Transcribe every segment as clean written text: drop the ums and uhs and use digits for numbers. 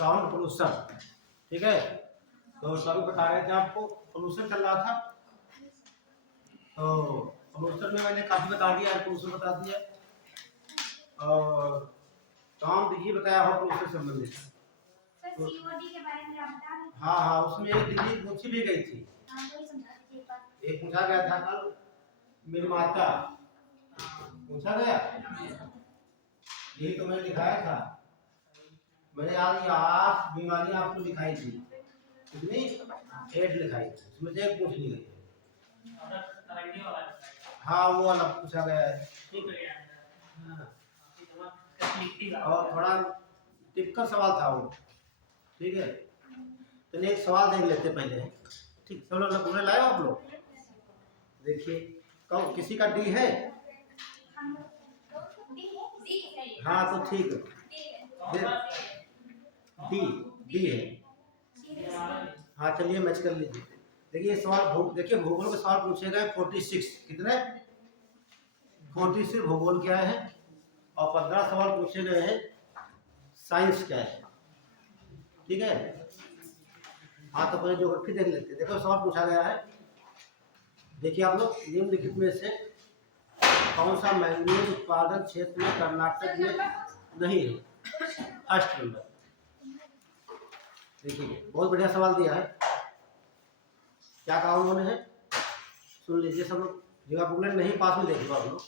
Sound pollution. ठीक है, तो सभी बता रहे थे आपको पोल्यूशन चल रहा था, तो पोल्यूशन में मैंने काफी बता दिया, पोल्यूशन बता दिया और काम देखिए बताया हो पोल्यूशन से संबंधित। तो सीओडी के बारे में आप बता रहे। हाँ हाँ, उसमें एक दिल्ली पूछी भी गई थी। हाँ वही समझा दीजिए एक बार। एक पूछा गया था कल, मेरी माता पूछा गया, यही तो मैंने दिखाया था। मैंने आज ये 8 बीमारियां आपको दिखाई थी, कितनी 8 लिखाई थी, उसमें से एक पूछ ली गई है। हाँ वो वाला पूछा गया है। और थोड़ा टिपिकल सवाल था वो। ठीक है, तो एक सवाल देख लेते पहले। ठीक, सब लोग पूरे लाए आप लोग? देखिए कब किसी का डी है? हाँ तो ठीक है, डी डी है। हाँ चलिए मैच कर लीजिए। देखिए सवाल देखिए भूगोल के सवाल पूछे गए 46, कितने 46 भूगोल क्या है, और 15 सवाल पूछे गए हैं साइंस क्या है। ठीक है, हाँ तो पहले ज्योग्राफी देख लेते हैं। देखो सवाल पूछा गया है, देखिए आप लोग, निम्नलिखित में से कौन सा मैंगनीज उत्पादन क्षेत्र में कर्नाटक में नहीं है? First number. देखिए बहुत बढ़िया सवाल दिया है, क्या कहा उन्होंने है, सुन लीजिए सब लोग, जगह बुकलेट नहीं पास में देख लो आप लोग।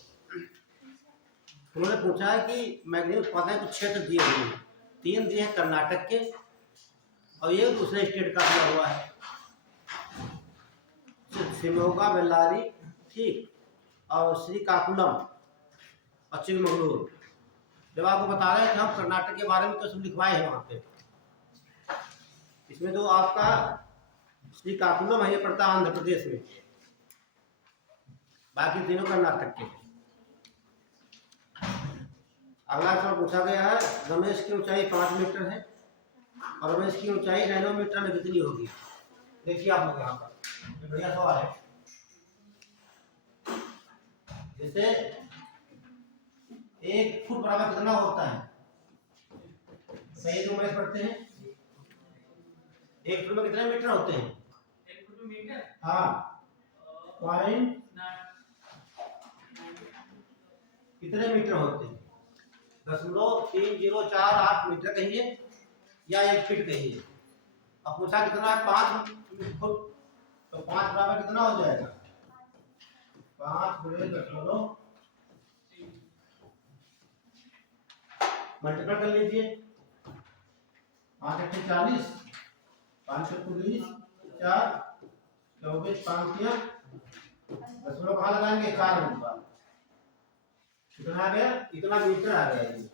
उन्होंने पूछा है कि मैंगनीज उत्पादन कुछ क्षेत्र दिए हुए हैं, 3 दिए हैं कर्नाटक के और ये दूसरे स्टेट का दिया हुआ है, शिमोगा, बेल्लारी, ठीक, और श्रीकाकुलम, पश्चिम मंगलूर। जब आपको बता रहे थे हम कर्नाटक के बारे में तो सब लिखवाए हैं वहाँ पे। इसमें जो आपका श्रीकाकुलम है ये पड़ता है आंध्र प्रदेश में, बाकी तीनों कर्नाटक के। अगला सवाल पूछा गया है, रमेश की ऊंचाई 5 मीटर है और रमेश की ऊंचाई नैनोमीटर में कितनी होगी? देखिए आप लोग यहाँ पर बढ़िया सवाल है। जैसे 1 फुट बराबर कितना होता है? सही तो मैथ पढ़ते हैं, 1 फुट में कितने मीटर होते हैं? 1 फुट में मीटर, हाँ पॉइंट कितने मीटर होते हैं? 0.3048 मीटर कहिए या 1 फीट कहिए। अब पूछा कितना है? 5 फुट, तो 5 बराबर कितना हो जाएगा? 5 गुणे 10 मल्टीपल कर लीजिए, 5 अट्ठे 40, 5 से 20, 4 24, 5 किया 10 कहाँ लगाएंगे? 4 नंबर। कितना आ गया? इतना मीटर आ गया ये।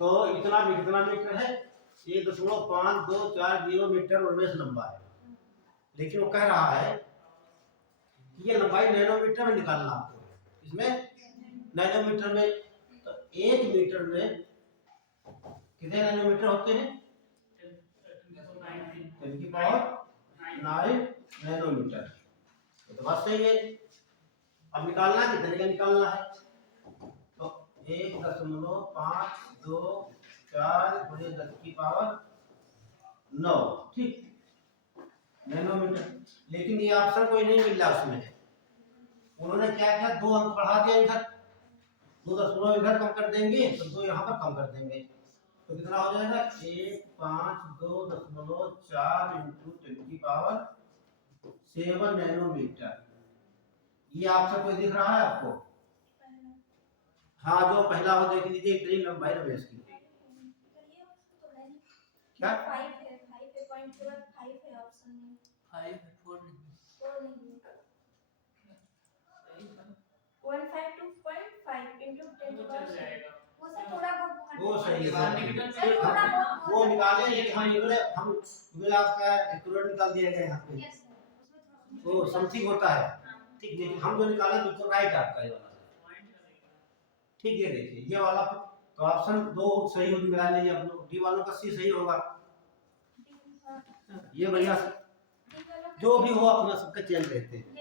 तो इतना भी कितना मीटर है? 1.5240 मीटर उर्मेश लंबा है, लेकिन वो कह रहा है कि ये लंबाई नैनोमीटर में निकालना आपको, इसमें नैनोमीटर में। तो 1 मीटर में कितने नैनोमीटर होते हैं? 10 की पावर 9 नैनोमीटर। तो बात सही है। अब निकालना है, कितने का निकालना है? तो 1.524 गुणे 10 की पावर 9, ठीक, नैनोमीटर। लेकिन ये ऑप्शन कोई नहीं मिल रहा उसमें। उन्होंने क्या किया, 2 अंक बढ़ा दिया इधर, 2 दशमलव इधर कम कर देंगे तो 2 यहाँ पर कम कर देंगे, तो कितना हो जाएगा? 152.4 इंटू 10 की पावर 7 नैनोमीटर। ये ऑप्शन कोई दिख रहा है आपको? हाँ जो पहला वो देख लीजिए, इतनी लंबाई रमेश की। क्या 5 है, 5 है ऑप्शन में। 5 है, 4 नहीं। 152.5 into 10 वो चल जाएगा, वो से थोड़ा बहुत वो सही है, सर थोड़ा बहुत वो निकाले, लेकिन हम आपका एक्यूरेट निकाल दिया गया यहाँ पे। यस सर, वो समथिंग होता है, ठीक, लेकिन हम जो निकाले बिल्कुल राइट आपका ये वाला। ठीक है, देखिए ये वाला तो ऑप्शन 2 सही होगी, मिला लीजिए आप लोग। डी वालों का सी सही होगा। ये बढ़िया, जो भी हो अपना सबका चयन रहते हैं।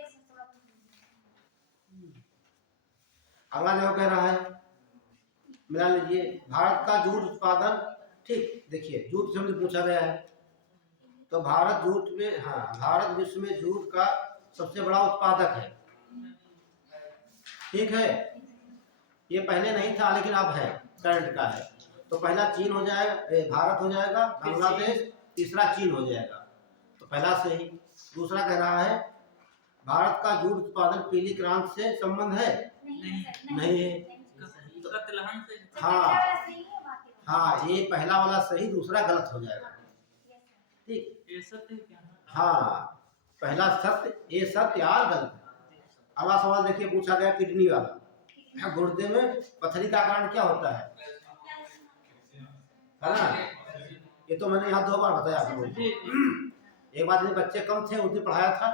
अगला जो कह रहा है, मिला लीजिए। भारत का जूट उत्पादन, ठीक, देखिए जूट से हमसे पूछा गया है, तो भारत जूट में, हाँ, भारत विश्व में जूट का सबसे बड़ा उत्पादक है, ठीक है। ये पहले नहीं था लेकिन अब है, करंट का है। तो पहला चीन हो जाएगा, भारत हो जाएगा, बांग्लादेश, तीसरा चीन हो जाएगा। तो पहला सही। दूसरा कह रहा है भारत का जूट उत्पादन पीली क्रांति से संबंध है, नहीं है। इसका तिलहन से हाँ हाँ, ये पहला वाला सही, दूसरा गलत हो जाएगा, ठीक। ये सत्य है क्या? हाँ, पहला सत्य, ये सत्य यार गलत है। अगला सवाल देखिए, पूछा गया किडनी वाला, गुर्दे में पथरी का कारण क्या होता है ना? ये तो मैंने यहाँ 2 बार बताया आपको। एक बार जब बच्चे कम थे उस दिन पढ़ाया था,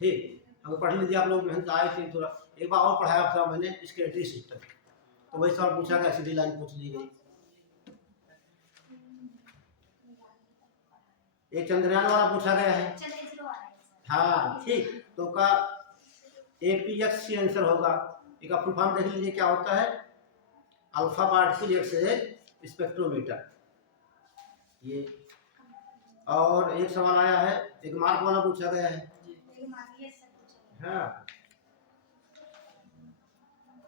ठीक, अगर पढ़ लीजिए आप लोग, मेहनत आए थे थोड़ा। एक बार और पढ़ाया था मैंने, स्केलेटरी सिस्टम, तो वही सवाल पूछा गया, सीधी लाइन पूछ ली गई। एक चंद्रयान वाला पूछा गया है, हाँ, ठीक, तो का APXC आंसर होगा। एक फुल फॉर्म देख लीजिए क्या होता है, अल्फा पार्टिकल एक्स-रे स्पेक्ट्रोमीटर, ये। और एक सवाल आया है, एक मार्क वाला पूछा गया है, हाँ।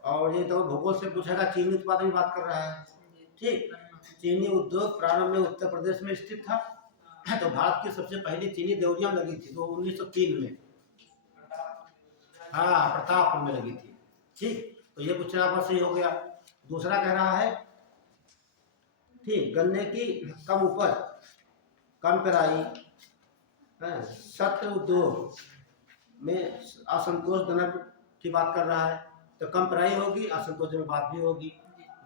और ये तो भूगोल से पूछा गया, चीनी उत्पादन की बात कर रहा है, ठीक। चीनी उद्योग प्रारंभ में उत्तर प्रदेश में स्थित था, तो भारत की सबसे पहली चीनी देवरिया में लगी थी, तो 1903 में, हाँ, प्रतापपुर में लगी थी, ठीक। तो ये क्वेश्चन आपका सही हो गया। दूसरा कह रहा है, ठीक, गन्ने की कम उपज, कम पेराई, सत्र उद्योग में असंतोषजनक की बात कर रहा है, तो कम पेराई होगी, असंतोषजनक बात भी होगी,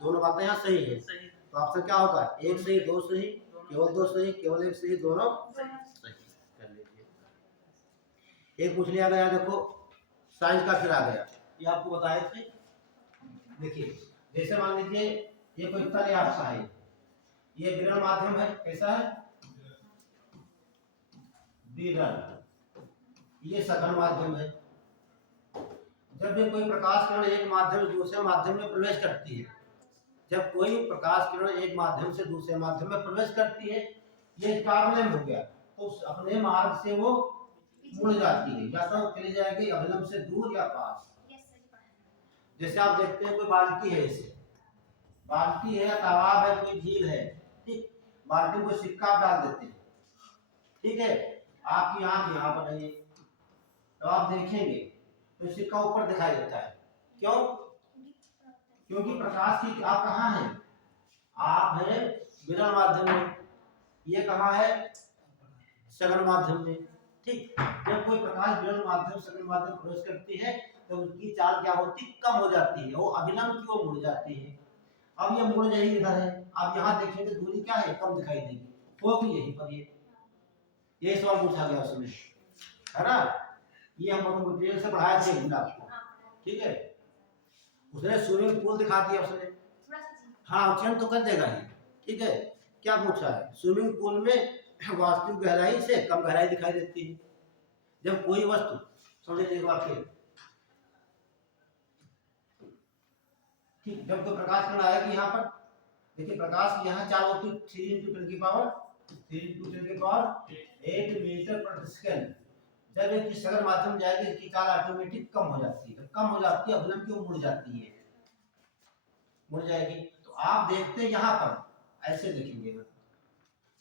दोनों बातें यहाँ सही है। तो ऑप्शन क्या होगा, 1 सही, 2 सही, केवल 2 सही, केवल 1 सही, दोनों सही कर लीजिए। एक पूछ लिया गया, देखो साइंस का फिर आ गया, ये आपको बताए थे। देखिए, जैसे मान लीजिए ये कोई तल आपका है, ये विरल माध्यम है, कैसा है, विरल, ये सघन माध्यम है। जब भी कोई प्रकाश किरण एक माध्यम से दूसरे माध्यम में प्रवेश करती है, जब कोई प्रकाश किरण एक माध्यम से दूसरे माध्यम में प्रवेश करती है, ये कार्बन हो गया, तो अपने मार्ग से वो मुड़ जाती है, या तो चली जाएगी अभिलंब से दूर या पास। जैसे आप देखते हैं कोई बाल्टी है, इसे बाल्टी है, तालाब है, कोई झील है, ठीक, बाल्टी में कोई सिक्का आप डाल देते हैं, ठीक है, आपकी आंख यहाँ पर है, तो आप देखेंगे तो सिक्का ऊपर दिखाई देता है, क्यों? क्योंकि प्रकाश की आप कहाँ हैं, आप हैं विरल माध्यम में, ये कहाँ है, सघन माध्यम में, ठीक। जब कोई प्रकाश विरल माध्यम सघन माध्यम प्रवेश करती है तो उसकी चाल क्या होती, कम हो जाती है, वो अभिलंब की ओर मुड़ जाती है। अब ये मुड़ यही इधर है, आप यहाँ देखेंगे दूरी क्या है, कम दिखाई देगी, होगी यहीं पर, ये सवाल पूछा गया उसमें, है ना। ये हम आपको डिटेल से पढ़ाया थे आपको, ठीक है। उसने स्विमिंग पूल दिखा दिया उसने, हाँ, चयन तो कर देगा ही, ठीक है। क्या पूछा है, स्विमिंग पूल में वास्तविक गहराई से कम गहराई दिखाई देती है। जब कोई वस्तु, समझ लीजिए वाक्य, ठीक, जब तो प्रकाश किरण आएगी यहाँ पर, देखिए प्रकाश यहाँ चाल होती है 3 × 10 की पावर 8 मीटर प्रति सेकंड। जब एक सघन माध्यम जाएगी, इसकी चाल ऑटोमेटिक कम हो जाती है, कम हो जाती है, अभिलंब की ओर मुड़ जाती है, मुड़ जाएगी। तो आप देखते हैं यहाँ पर ऐसे देखेंगे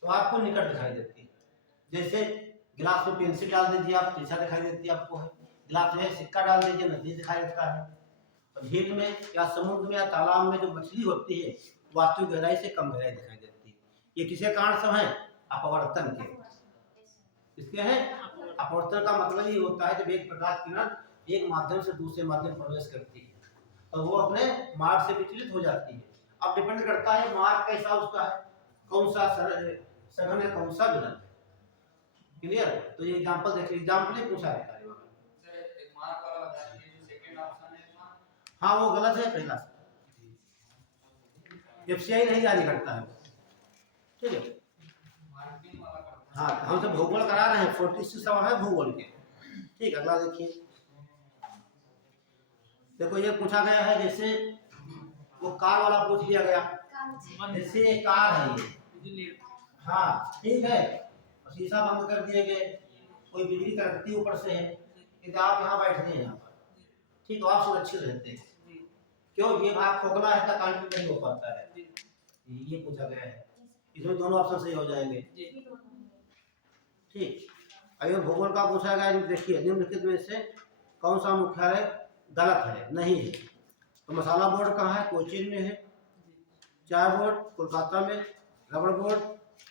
तो आपको निकट दिखाई देती है। जैसे गिलास में पेंसिल डाल दीजिए आप, शीशा दिखाई देती है आपको, है गिलास में सिक्का डाल दीजिए, नदी दिखाई देता है। और झील में या समुद्र में या तालाब में जो मछली होती है, वास्तविक गहराई से कम गहराई दिखाई देती है। ये किसके कारण सब है, अपवर्तन के, किसके हैं, अपवर्तन का मतलब ये होता है जब एक प्रकाश किरण एक माध्यम से दूसरे माध्यम प्रवेश करती है तो वो अपने मार्ग से विचलित हो जाती है। अब डिपेंड करता है मार्ग कैसा उसका है, कौन सा सघन है, कौन सा विरल है, क्लियर। तो ये एग्जांपल देखिए, एग्जांपल ही पूछा है सर, एक मार्क वाला बताइए, जो सेकंड ऑप्शन है, हाँ वो गलत है, पहला एफसीआई नहीं जारी करता है, ठीक है। हाँ, हम तो भूगोल करा रहे हैं, 46 सवाल है भूगोल के, ठीक। अगला देखिए, देखो ये पूछा गया है, जैसे वो कार वाला पूछ लिया गया, काम जैसे ये कार है ये, इसलिए हाँ ठीक है, और शीशा बंद कर दिए गए, कोई बिजली कड़कती ऊपर से है, यदि आप यहाँ बैठते हैं यहाँ पर, ठीक, तो आप सुरक्षित रहते हैं। जी क्यों? ये भाग खोखला है, इसका कांट नहीं हो पाता है, जी ये पूछा गया है। इसमें दोनों ऑप्शन सही हो जाएंगे। जी ठीक, अगर भूगोल का पूछा गया, देखिए निम्नलिखित में से कौन सा मुख्यालय गलत है, नहीं है? तो मसाला बोर्ड कहाँ है? कोचीन में है। चाय बोर्ड कोलकाता में, रबड़ बोर्ड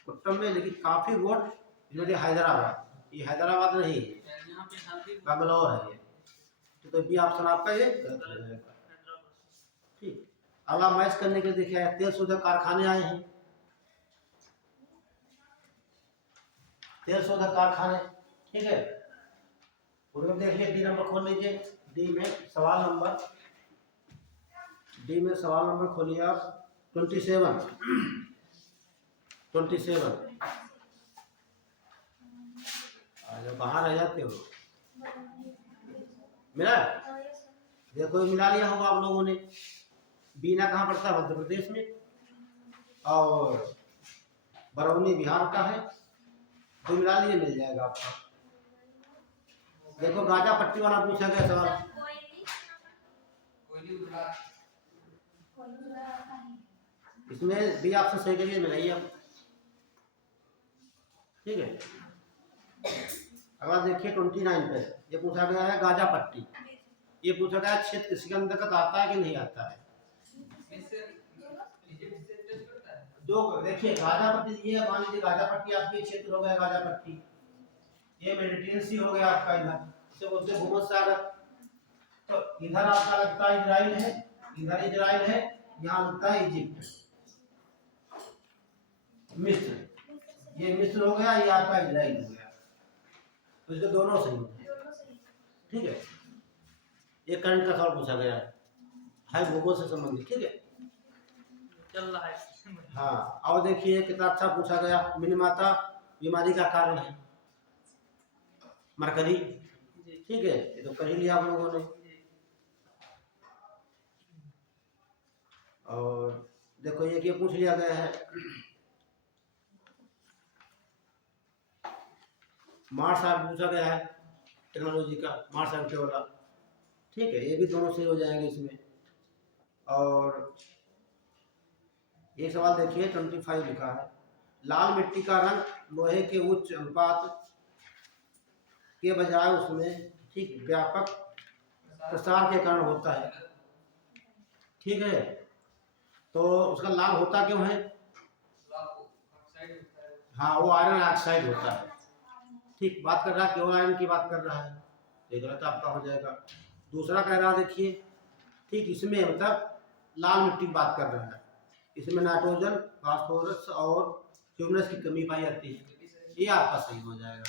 कुट्टम में, लेकिन काफी बोर्ड जो हैदराबाद, ये हैदराबाद नहीं है, यहाँ पे हल्दी बैंगलोर है ये। तो बी ऑप्शन आपका ये गलत हो जाएगा। ठीक, अगला मैच करने के लिए देखिए तेल शोधक कारखाने आए हैं, तेल शोधक कारखाने, ठीक है, उनमें देख लीजिए, डी नंबर खोल लीजिए, डी में सवाल नंबर खोलिए आप 27 जब बाहर रह जाते हो मिला, देखो मिला लिया होगा आप लोगों ने। बीना कहाँ पड़ता है? मध्य प्रदेश में, और बरौनी बिहार का है, तो मिला लिए, मिल जाएगा आपका। देखो गाजा पट्टी वाला पूछा गया सवाल, इसमें भी आपसे सही करिए, मिलाइए आप, ठीक है। अगला देखिए 29 पे, ये पूछा गया है गाजा पट्टी, ये पूछा गया क्षेत्र इसके अंतर्गत आता है कि नहीं आता है। जो देखिए गाजा पट्टी, ये मान लीजिए गाजा पट्टी आपके क्षेत्र हो गया, गाजा पट्टी ये मेडिटेरियन सी हो गया आपका, इधर इसे बोलते हैं भूमध्य सागर। तो इधर आपका लगता है इजराइल है, इधर इजराइल है, यहाँ लगता है इजिप्ट, मिस्र, ये मिस्र हो गया, ये आपका इजराइल हो गया, तो इसके दोनों सही हो गए, ठीक है। ये करंट का सवाल पूछा गया है भूगोल से संबंधित, ठीक है। चल रहा है। हाँ, और देखिए कितना अच्छा पूछा गया, मिनीमाता बीमारी का कारण है मरकरी, ठीक है, ये तो कर ही लिया आप लोगों ने। और देखो ये पूछ लिया गया है, मार्स आर्ट पूछा गया है टेक्नोलॉजी का, मार्स आर्ट वाला, ठीक है, ये भी दोनों से हो जाएंगे इसमें। और ये सवाल देखिए 25 लिखा है, लाल मिट्टी का रंग लोहे के उच्च अनुपात के बजाय उसमें ठीक व्यापक प्रसार के कारण होता है, ठीक है। तो उसका लाल होता क्यों है? हाँ, वो आयरन ऑक्साइड होता है, ठीक, बात कर रहा है केवल आयरन की बात कर रहा है, ये गलत आपका हो जाएगा। दूसरा कह रहा देखिए, ठीक, इसमें मतलब लाल मिट्टी की बात कर रहा है, इसमें नाइट्रोजन, फास्फोरस और ह्यूमस की कमी पाई जाती है, ये आपका सही हो जाएगा।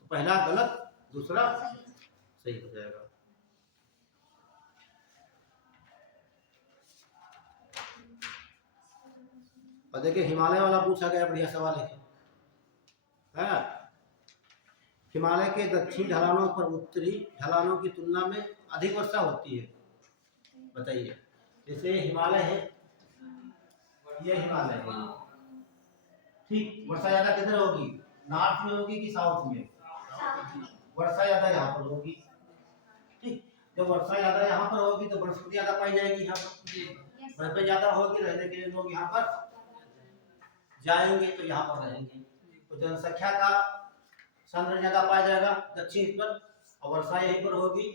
तो पहला गलत, दूसरा सही हो जाएगा। और देखिए हिमालय वाला पूछा गया, बढ़िया सवाल है। हिमालय के दक्षिणी ढलानों पर उत्तरी ढलानों की तुलना में अधिक वर्षा होती है, बताइए। जैसे हिमालय है, ये हिमालय है, ठीक, वर्षा ज्यादा किधर होगी? नॉर्थ में होगी कि साउथ में? वर्षा ज्यादा यहाँ पर होगी, ठीक, जब वर्षा ज्यादा यहाँ पर होगी तो वनस्पति ज्यादा पाई जाएगी यहाँ पर, वनस्पति ज्यादा होगी, रहने के लिए लोग यहाँ पर जाएंगे, तो यहाँ पर रहेंगे, तो जनसंख्या का सांद्रण ज्यादा पाया जाएगा दक्षिण पर, और वर्षा यहीं पर होगी,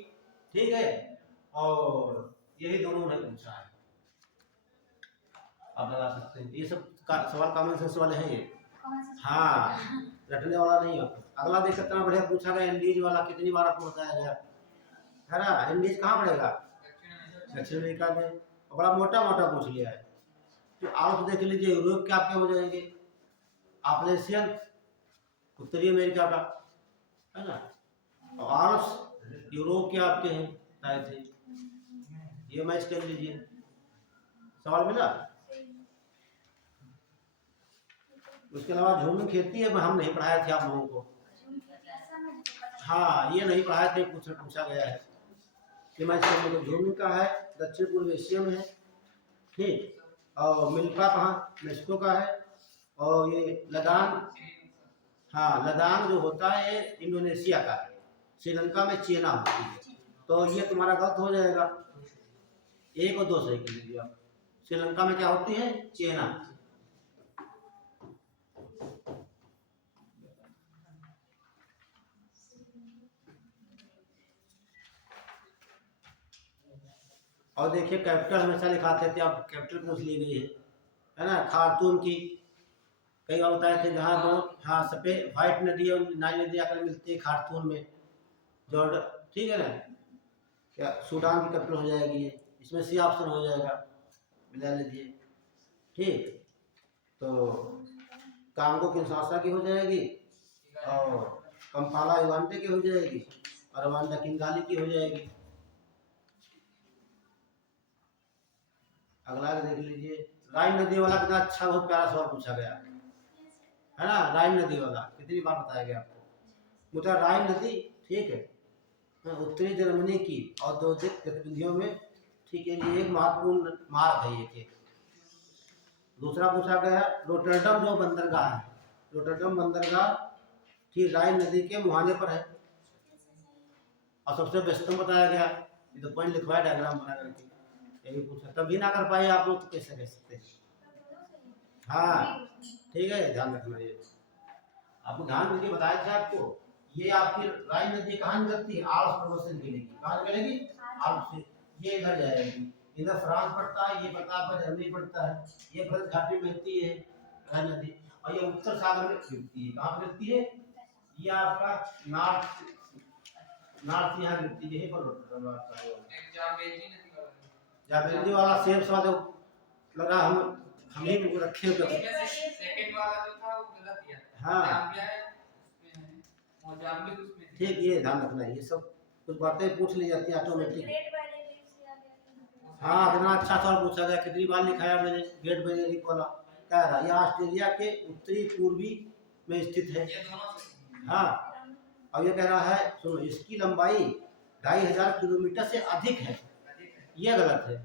ठीक है। और यही दोनों ने पूछा है, आप लगा सकते हैं, ये सब सवाल कॉमन सेंस वाले हैं ये, हाँ, रटने वाला नहीं है। अगला देख कितना बढ़िया पूछा गया, इंडीज वाला कितनी बार आपको बताया गया है ना, इंडीज कहाँ पड़ेगा? दक्षिण अमेरिका में, बड़ा मोटा मोटा पूछ लिया है। तो आप देख लीजिए, यूरोप के आपके हो जाएंगे, एशियन उत्तरी अमेरिका का है ना, और आर्स यूरोप के आपके हैं शायद से, ये मैच कर लीजिए। सवाल मिला? उसके अलावा झूम खेती है, हम नहीं पढ़ाए थे आप लोगों को, हाँ, ये नहीं पढ़ाए थे, पूछा गया है कि मैच करने को झूम का है, दक्षिण पूर्व एशिया में है, ठीक। और मिल्पा कहाँ, मेक्सिको का है। और ये लदान, हाँ लदान जो होता है ये इंडोनेशिया का है। श्रीलंका में चेना होती है। तो ये तुम्हारा गलत हो जाएगा, एक और दो सही कर लीजिए आप। श्रीलंका में क्या होती है, चेना। और देखिए कैपिटल हमेशा लिखाते थे, अब कैपिटल पूछ ली गई है ना। खार्तूम की कई बार बताए थे जहाँ दो, हाँ सफेद व्हाइट नदी और नाइल नदी आकर मिलती है खार्तूम में, जॉर्डन, ठीक है ना। क्या सूडान की कैपिटल हो जाएगी ये, इसमें सी ऑप्शन हो जाएगा, मिला लीजिए। ठीक, तो कांगो किंशासा की हो जाएगी, और कंपाला युगांडे की हो जाएगी, और रवांडा किंगाली की हो जाएगी। अगला देख लीजिए, राइन नदी वाला कितना अच्छा बहुत प्यारा सवाल पूछा गया है ना। राइन नदी वाला कितनी बार बताया गया आपको, मतलब राइन नदी, ठीक है, उत्तरी जर्मनी की औद्योगिक गतिविधियों में, ठीक है, ये एक महत्वपूर्ण मार्ग है ये। दूसरा पूछा गया रोटरडम जो बंदरगाह है, रोटरडम बंदरगाह ठीक राइन नदी के मुहाने पर है। और सबसे व्यस्तम बताया गया, ये तो पॉइंट लिखवाया डायग्राम बना करके, यही पूछा। तभी ना कर पाए आप लोग तो कैसे कह सकते हैं। हाँ ठीक है, ध्यान रखना ये आपको, ध्यान दीजिए, बताया था आपको। ये आपकी राइन नदी कहाँ निकलती है, आल्प्स पर्वत से निकलेगी। कहाँ निकलेगी, आल्प्स से। ये इधर जाएगी, इधर फ्रांस पड़ता है, ये पड़ता है जर्मनी पड़ता है, ये ब्रज घाटी में बहती है राइन नदी, और ये उत्तर सागर में गिरती है। कहाँ पर गिरती है, ये आपका नॉर्थ यहाँ गिरती है, यही पर जाबेली वाला सेम सवाल जो लगा हम ही को रखे हुए। सेकंड वाला जो था वो गलत दिया था। हाँ ठीक, ये ध्यान रखना है, ये सब कुछ बातें पूछ ली जाती है ऑटोमेटिक। हाँ कितना अच्छा सवाल पूछा गया, कितनी बार लिखाया मैंने ग्रेट बैरियर रीफ वाला। कह रहा यह ऑस्ट्रेलिया के उत्तरी पूर्वी में स्थित है। हाँ, और ये कह रहा है सुनो, इसकी लंबाई 2500 किलोमीटर से अधिक है, ये गलत है।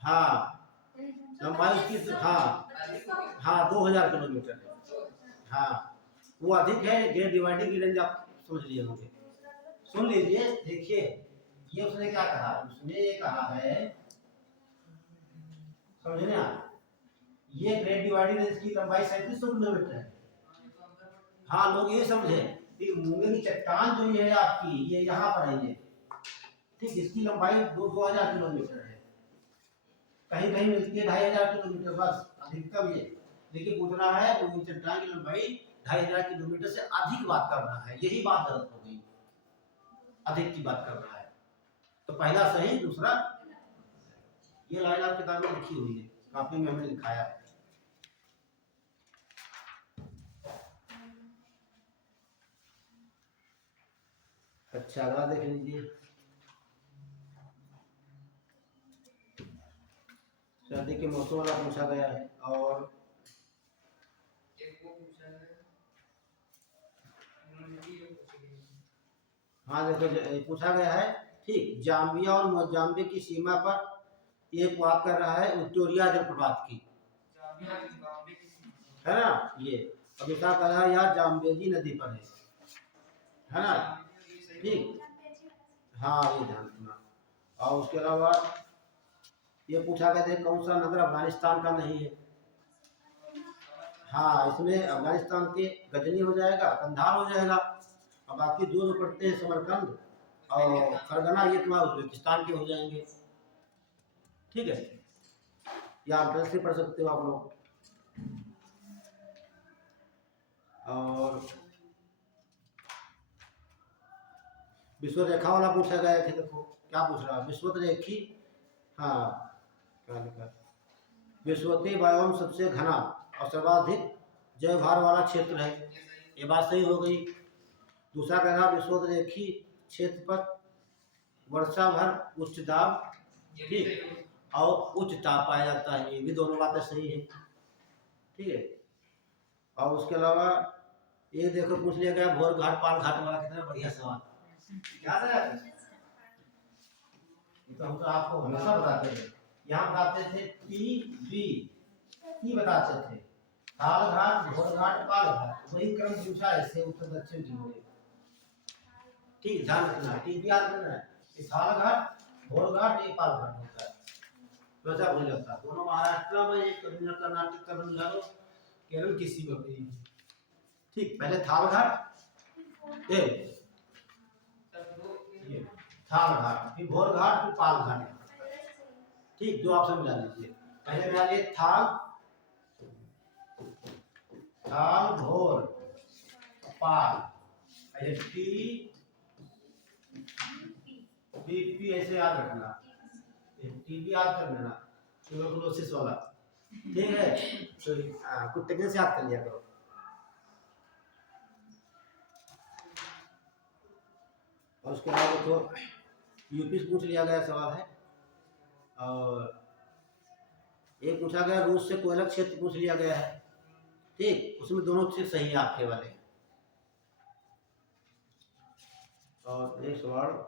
हाँ लंबाई उसकी, हाँ 2000 किलोमीटर है। हाँ वो अधिक है, ग्रेट डिवाइडिंग की रेंज आप समझ लिए होंगे। सुन लीजिए, देखिए ये उसने क्या कहा, उसने ये कहा है, समझे ना, ये ग्रेट डिवाइडिंग रेंज की लंबाई 3700 किलोमीटर है। हाँ लोग ये समझे कि मूंगे की चट्टान जो ये है आपकी, ये यहाँ पर है ये, ठीक, इसकी लंबाई 2000 किलोमीटर है। कहीं कहीं मिलती है 2500 किलोमीटर बस अधिकतम ये। लेकिन पूछ रहा है मूंगे की चट्टान की लंबाई 2500 किलोमीटर से अधिक बात कर रहा है, यही बात गलत हो गई, अधिक की बात कर रहा है। तो पहला सही, दूसरा ये लाइन आप किताब में लिखी हुई है, काफी में हमने लिखाया है। अच्छा अगला देख लीजिए, सर्दी के मौसम वाला पूछा गया है। और हाँ देखो पूछा गया है, ठीक, जाम्बिया और मोजाम्बिक की सीमा पर एक बात कर रहा है विक्टोरिया जलप्रपात की, है ना। ये अब क्या कर रहा है, यार जाम्बेजी नदी पर है ना, ठीक। हाँ ये ध्यान रखना। और उसके अलावा ये पूछा गया था कौन सा नगर अफगानिस्तान का नहीं है। हाँ इसमें अफगानिस्तान के गजनी हो जाएगा, कंधार हो जाएगा, और बाकी जो पड़ते हैं समरकंद और फरगना, ये तुम्हारा उज्बेकिस्तान के हो जाएंगे, ठीक है। या आप से पढ़ सकते हो आप लोग। और विश्व रेखा वाला पूछा गया है, देखो क्या पूछ रहा है, विश्व रेखी, हाँ क्या लिखा, विश्वते बायोम सबसे घना और सर्वाधिक जैव भार वाला क्षेत्र है, ये बात सही हो गई। दूसरा कह रहा विश्व रेखी क्षेत्र पर वर्षा भर उच्च दाब, ठीक, और उच्च ताप पाया जाता है, ये भी दोनों बातें सही है, ठीक है। और उसके अलावा ये देखो पूछ लिया गया भोर घाट पाल घाट वाला, कितना बढ़िया सवाल, याद है, ये तो हम तो आपको हमेशा बताते हैं। यहाँ बताते थे टी बी, टी बताते थे थाल घाट, भोर घाट, पाल घाट, वही क्रम पूछा ऐसे उत्तर दक्षिण की होगी। ठीक, ध्यान रखना, टी बी याद करना है, ये थाल घाट, भोर घाट, ये पाल घाट होता है, वैसा भूल जाता है। दोनों महाराष्ट्र में, एक कर्नाटक, तमिलनाडु, केरल की सीमा पे। ठीक, पहले थाल घाट, ये थाल घाट, फिर भोर घाट, फिर पाल घाट। ठीक, दो ऑप्शन मिला लीजिए, पहले मिला लिए थाल, थाल, भोर, पाल, टी बी पी ऐसे याद रखना, टी बी याद कर लेना, ट्यूबरकुलोसिस वाला। ठीक है, तो कुछ टेक्निक से याद कर लिया करो। और उसके बाद देखो यूपी से पूछ लिया गया सवाल है, और एक पूछा गया रूस से कोयला क्षेत्र पूछ लिया गया है। ठीक, उसमें दोनों चीज सही है आपके वाले। और एक सवाल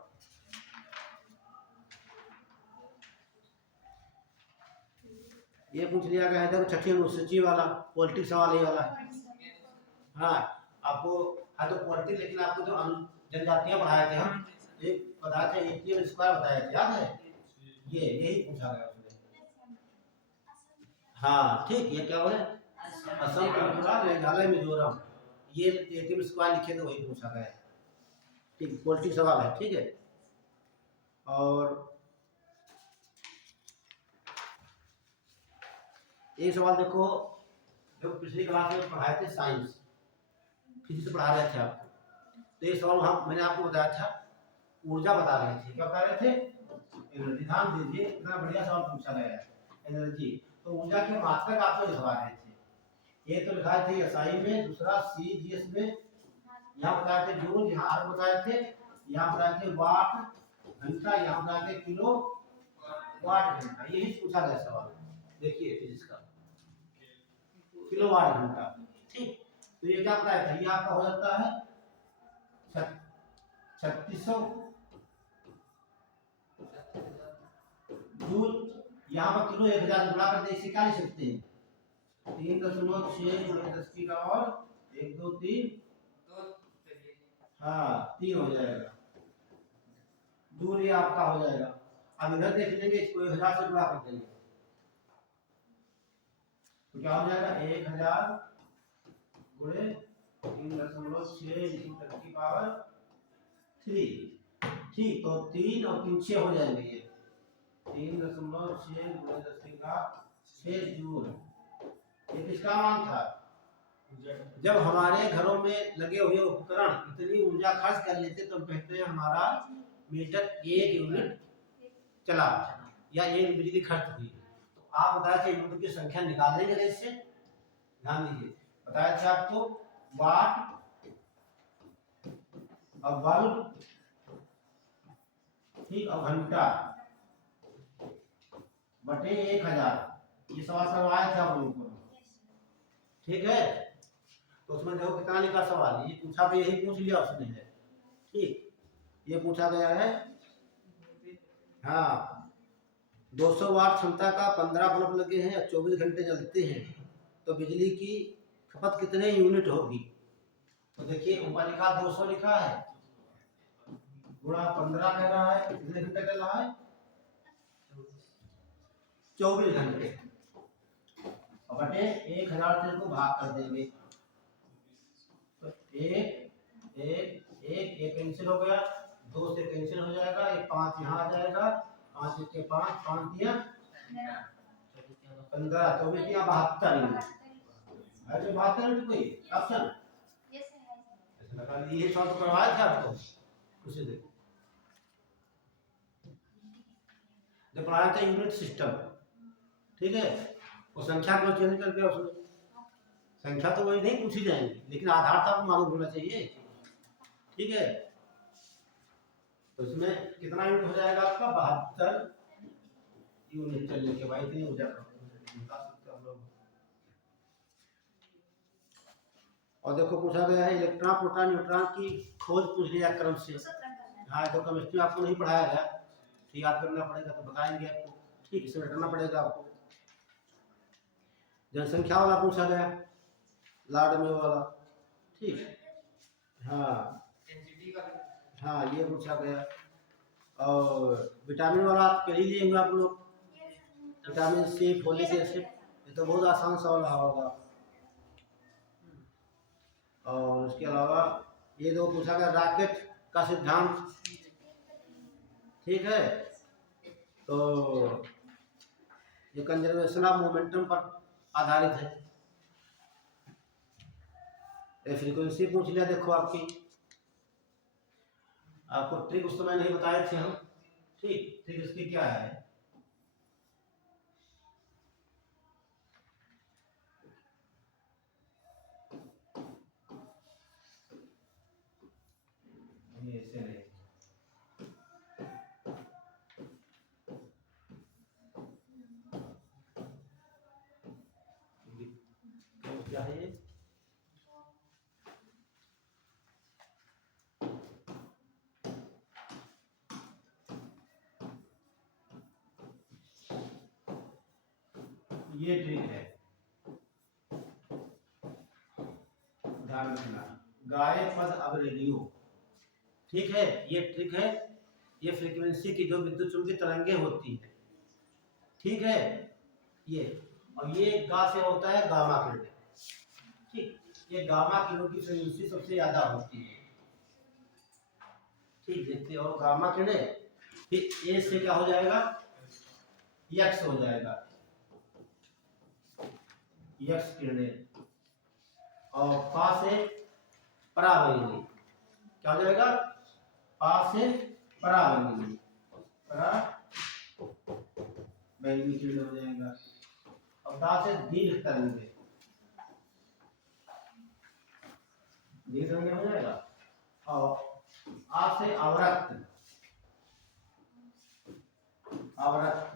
ये पूछ लिया गया है, देखो छठी अनुसूची वाला पॉलिटिक्स सवाल ये वाला है। हाँ, आपको हाँ तो पॉलिटिक्स, लेकिन आपको जो जनजातियां पढ़ाए थे हम, एक बताया था एटीएम स्क्वायर बताया था, याद है? ये यही पूछा गया उसमें। हाँ ठीक, ये क्या बोले, असम, त्रिपुरा, मेघालय, मिजोरम, ये एटीएम स्क्वायर लिखे थे, वही पूछा गया है। ठीक, पॉलिटिक्स सवाल है। ठीक है, और एक सवाल देखो, जो पिछली क्लास में पढ़ाए थे साइंस, फिजिक्स पढ़ा रहे थे आपको, तो ये सवाल हम मैंने आपको बताया था, ऊर्जा बता रहे थे। क्या बता रहे थे? एनर्जी। ध्यान दीजिए, इतना बढ़िया सवाल पूछा गया है, एनर्जी। तो ऊर्जा के मात्रक आपको लिखवा रहे थे, एक तो लिखाए थे एसआई में, दूसरा सीजीएस में, यहाँ बताए थे जूल, यहाँ आर बताए थे, यहाँ बताए थे वाट घंटा, यहाँ बताए थे किलो वाट घंटा। यही पूछा गया सवाल, देखिए फिजिक्स का, किलोवाट घंटा। ठीक, तो ये क्या बताया था, ये आपका हो जाता है 3600 जूल। यहाँ पर किलो 1000 गुणा कर दे, इसे क्या लिख सकते हैं, 3.6 × 10 की पावर 1 2 3, हाँ 3 हो जाएगा जूल, ये आपका हो जाएगा। अब इधर देख लेंगे, इसको 1000 से गुणा कर देंगे, तो क्या हो जाएगा, 1000 गुणे 3.6 × 10 की पावर 3। ठीक, तो 3 और 3 6 हो जाएंगे, ये 3.6 × 10 की घात 6 जूल। ये किसका मान था, जब हमारे घरों में लगे हुए उपकरण इतनी ऊर्जा खर्च कर लेते तो हम कहते हैं हमारा मीटर 1 यूनिट चला या 1 बिजली खर्च हुई। तो आप बताए थे यूनिट की संख्या निकाल लेंगे इससे, ध्यान दीजिए, बताया था आपको वाट और बल्ब, ठीक, और घंटा बटे 1000, ये सवाल करवाया था हम लोगों को। ठीक है, तो उसमें देखो कितना लिखा सवाल, ये पूछा तो यही पूछ लिया उसने है। ठीक, ये पूछा गया है, हाँ 200 वाट क्षमता का 15 बल्ब लगे हैं और 24 घंटे जलते हैं, तो बिजली की खपत कितने यूनिट होगी। तो देखिए ऊपर लिखा 200 लिखा है, गुणा 15 कह रहा है, कितने घंटे चल रहा है, 24 घंटे, और बटे 1000 से इसको भाग कर देंगे, तो एक कैंसिल हो गया, 2 से कैंसिल हो जाएगा, एक 5 यहाँ आ जाएगा, 5 के 5 5 दिया 15, 24 दिया 72 ऐसे 72 मिनट कोई ऑप्शन ऐसे लगा ली। ये सवाल तो करवाया था आपको उसी दिन जब पढ़ाया था यूनिट सिस्टम। ठीक है, वो संख्या को चेंज करके उसमें संख्या तो वही नहीं पूछी जाएंगी, लेकिन आधार तो आपको मालूम होना चाहिए। ठीक है, तो इसमें कितना यूनिट हो जाएगा आपका, 72 यूनिट चलने के बाद इतनी ऊर्जा बता सकते हम लोग। और देखो पूछा गया है इलेक्ट्रॉन प्रोटॉन न्यूट्रॉन की खोज पूछ लिया क्रम से। हाँ, तो केमिस्ट्री आपको नहीं पढ़ाया गया, तो याद करना पड़ेगा, तो बताएंगे आपको। ठीक, इसमें हटाना पड़ेगा आपको। जनसंख्या वाला पूछा गया, लार्ड में वाला, ठीक, हाँ डेंसिटी का हाँ ये पूछा गया। और विटामिन वाला आप कर ही लेंगे आप लोग, विटामिन सी, फोलिक एसिड, ये तो बहुत आसान सवाल रहा होगा। और उसके अलावा ये दो पूछा गया, रॉकेट का सिद्धांत, ठीक है, तो ये कंजर्वेशन ऑफ मोमेंटम पर आधारित है। ये फ्रीक्वेंसी पूछ लिया, देखो आपकी, आपको ट्रिक उस समय नहीं बताए थे हम, ठीक, ट्रिक इसकी क्या है, ये ऐसे नहीं, क्या है ये ट्रिक है, ध्यान रखना, गाय पद अब रेडियो, ठीक है, ये ट्रिक है, ये फ्रीक्वेंसी की जो विद्युत चुंबकीय तरंगे होती है, ठीक है, ये, और ये गा से होता है गामा किरण, ठीक, ये गामा किरण की फ्रीक्वेंसी सबसे ज्यादा होती है, ठीक, देखते हो गामा किरण, फिर ए से क्या हो जाएगा, यक्स हो जाएगा, यक्स किरणें, और पा से पराबैंगनी, क्या हो जाएगा, पा से पराबैंगनी, पराबैंगनी किरणें हो जाएगा, और दा से दीर्घ तरंगे, दीर्घ तरंगे हो जाएगा, और आ से अवरक्त, अवरक्त,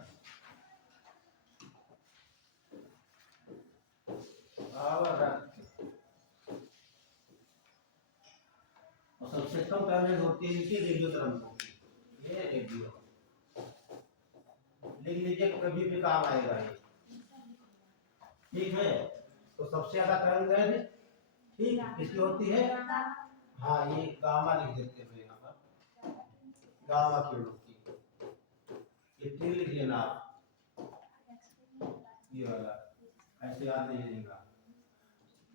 अवरक्त, और सबसे कम तरंग होती है इनकी रेडियो तरंग होती है, ये रेडियो, लिख लीजिए कभी भी काम आएगा ये, ठीक है, तो सबसे ज्यादा तरंग है, ठीक, किसकी होती है, हाँ ये गामा लिख देते हैं यहाँ पर, गामा किरणों की, ये तीन लिख लेना आप, ये वाला ऐसे याद नहीं रहेगा।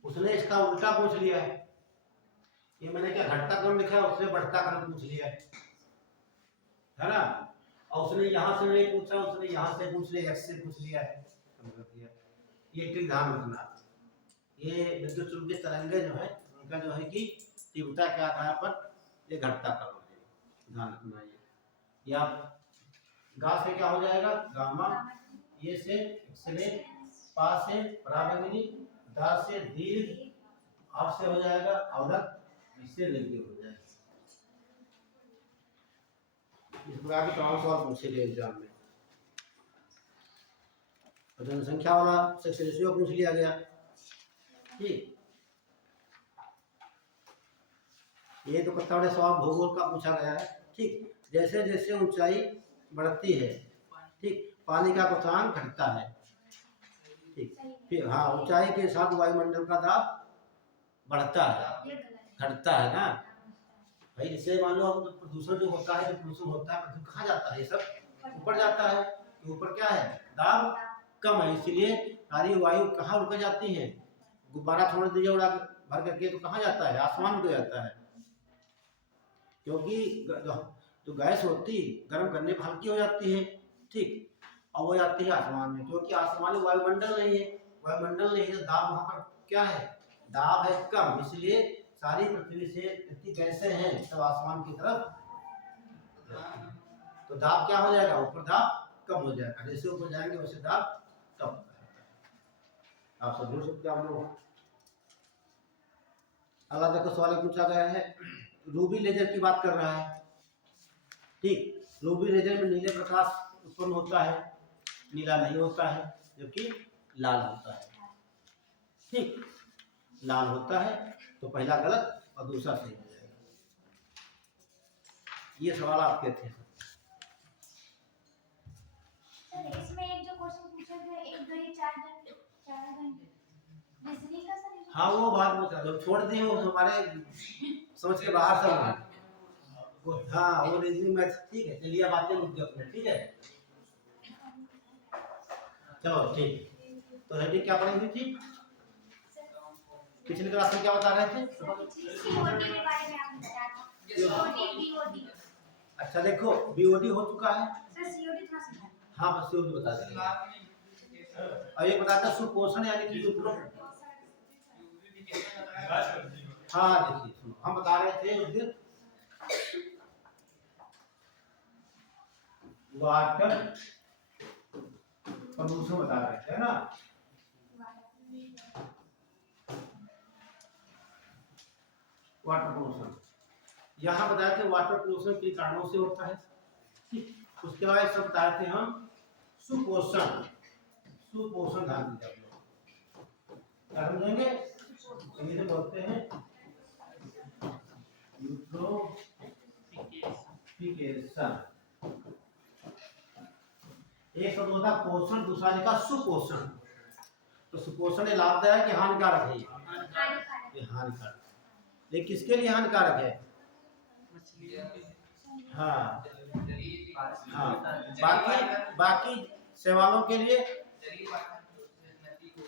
उसने इसका उल्टा पूछ लिया है, ये मैंने क्या घटता क्रम लिखा है, उसने बढ़ता क्रम पूछ लिया है ना, और उसने यहाँ से नहीं पूछा, उसने यहाँ से पूछ लिया, एक्स से पूछ लिया है, ये ट्रिक ध्यान रखना, ये विद्युत चुंबकीय तरंगे जो है उनका जो है कि तीव्रता के आधार पर ये घटता क्रम है, ध्यान रखना, ये आप गा से क्या हो जाएगा, गामा, ये से एक्सरे, पा से पराबैंगनी, दा से दीर्घ, आप से हो जाएगा अवरक्त, इससे रेडियो हो जाएगा। इस प्रकार के तमाम सवाल पूछे गए एग्जाम में। जनसंख्या वाला सेक्स रेशियो पूछ लिया गया, ठीक, ये तो पत्ता वाले सवाल भूगोल का पूछा गया है, ठीक, जैसे जैसे ऊंचाई बढ़ती है, ठीक, पानी का क्वथनांक घटता है, ठीक, फिर हाँ ऊंचाई के साथ वायुमंडल का दाब बढ़ता है, घटता है ना भाई, जैसे मान लो प्रदूषण जो होता है, जो प्रदूषण होता है प्रदूषण कहाँ जाता है, ये सब ऊपर जाता है, तो ऊपर क्या है, दाब कम है, इसलिए सारी वायु कहाँ रुक जाती है, गुब्बारा छोड़ दीजिए उड़ा भर करके तो कहाँ जाता है, आसमान को जाता है, क्योंकि जो गैस होती गर्म करने पर हल्की हो जाती है, ठीक, और वो जाती है आसमान में, क्योंकि आसमान में वायुमंडल नहीं है, वायुमंडल नहीं है, दाब वहां पर क्या है, दाब है कम, इसलिए सारी पृथ्वी से जितनी गैसें हैं सब आसमान की तरफ, तो दाब क्या हो जाएगा, ऊपर दाब कम हो जाएगा, जैसे ऊपर जाएंगे वैसे दाब कम हो जाएगा। आप सब जोड़ सकते हैं आप लोग। अगला देखो सवाल पूछा गया है, रूबी लेजर की बात कर रहा है, ठीक, रूबी लेजर में नीले प्रकाश उत्पन्न होता है, नीला नहीं होता है, जबकि लाल होता है, ठीक, लाल होता है, तो पहला गलत और दूसरा सही हो जाएगा। ये सवाल आपके थे। सर इसमें एक जो क्वेश्चन पूछा गया 1 2 4 घंटे रीजनिंग का सर हाँ वो बात वो कर छोड़ दिए वो हमारे समझ के बाहर सब है हाँ वो रीजनिंग मैथ ठीक है। चलिए अब आते हैं मुद्दे अपने ठीक है। चलो ठीक तो हेडिंग क्या पढ़ेंगे ठीक पिछली क्लास में क्या बता रहे थे सीओडी के बारे में आपने बताया था सीओडी बीओडी अच्छा देखो बीओडी हो चुका है सर सीओडी था समझा हाँ बस सीओडी बता देंगे और ये बताता सुपोषण यानी कि उपरोक्त हाँ देखिए सुनो हम बता रहे थे उस दिन वाटर प्रदूषण बता रहे थे ना वाटर पोल्यूशन यहाँ बताया थे वाटर पोल्यूशन किन कारणों से होता है ठीक उसके बाद सब बताए थे हम सुपोषण सुपोषण ध्यान दीजिए आप लोग क्या समझेंगे इंग्लिश में बोलते हैं यूट्रोफिकेशन एक शब्द होता है पोषण दूसरा लिखा सुपोषण तो सुपोषण लाभदायक या हानिकारक है ये हानिकारक ये किसके लिए हानिकारक है हाँ हाँ बाकी शैवालों के लिए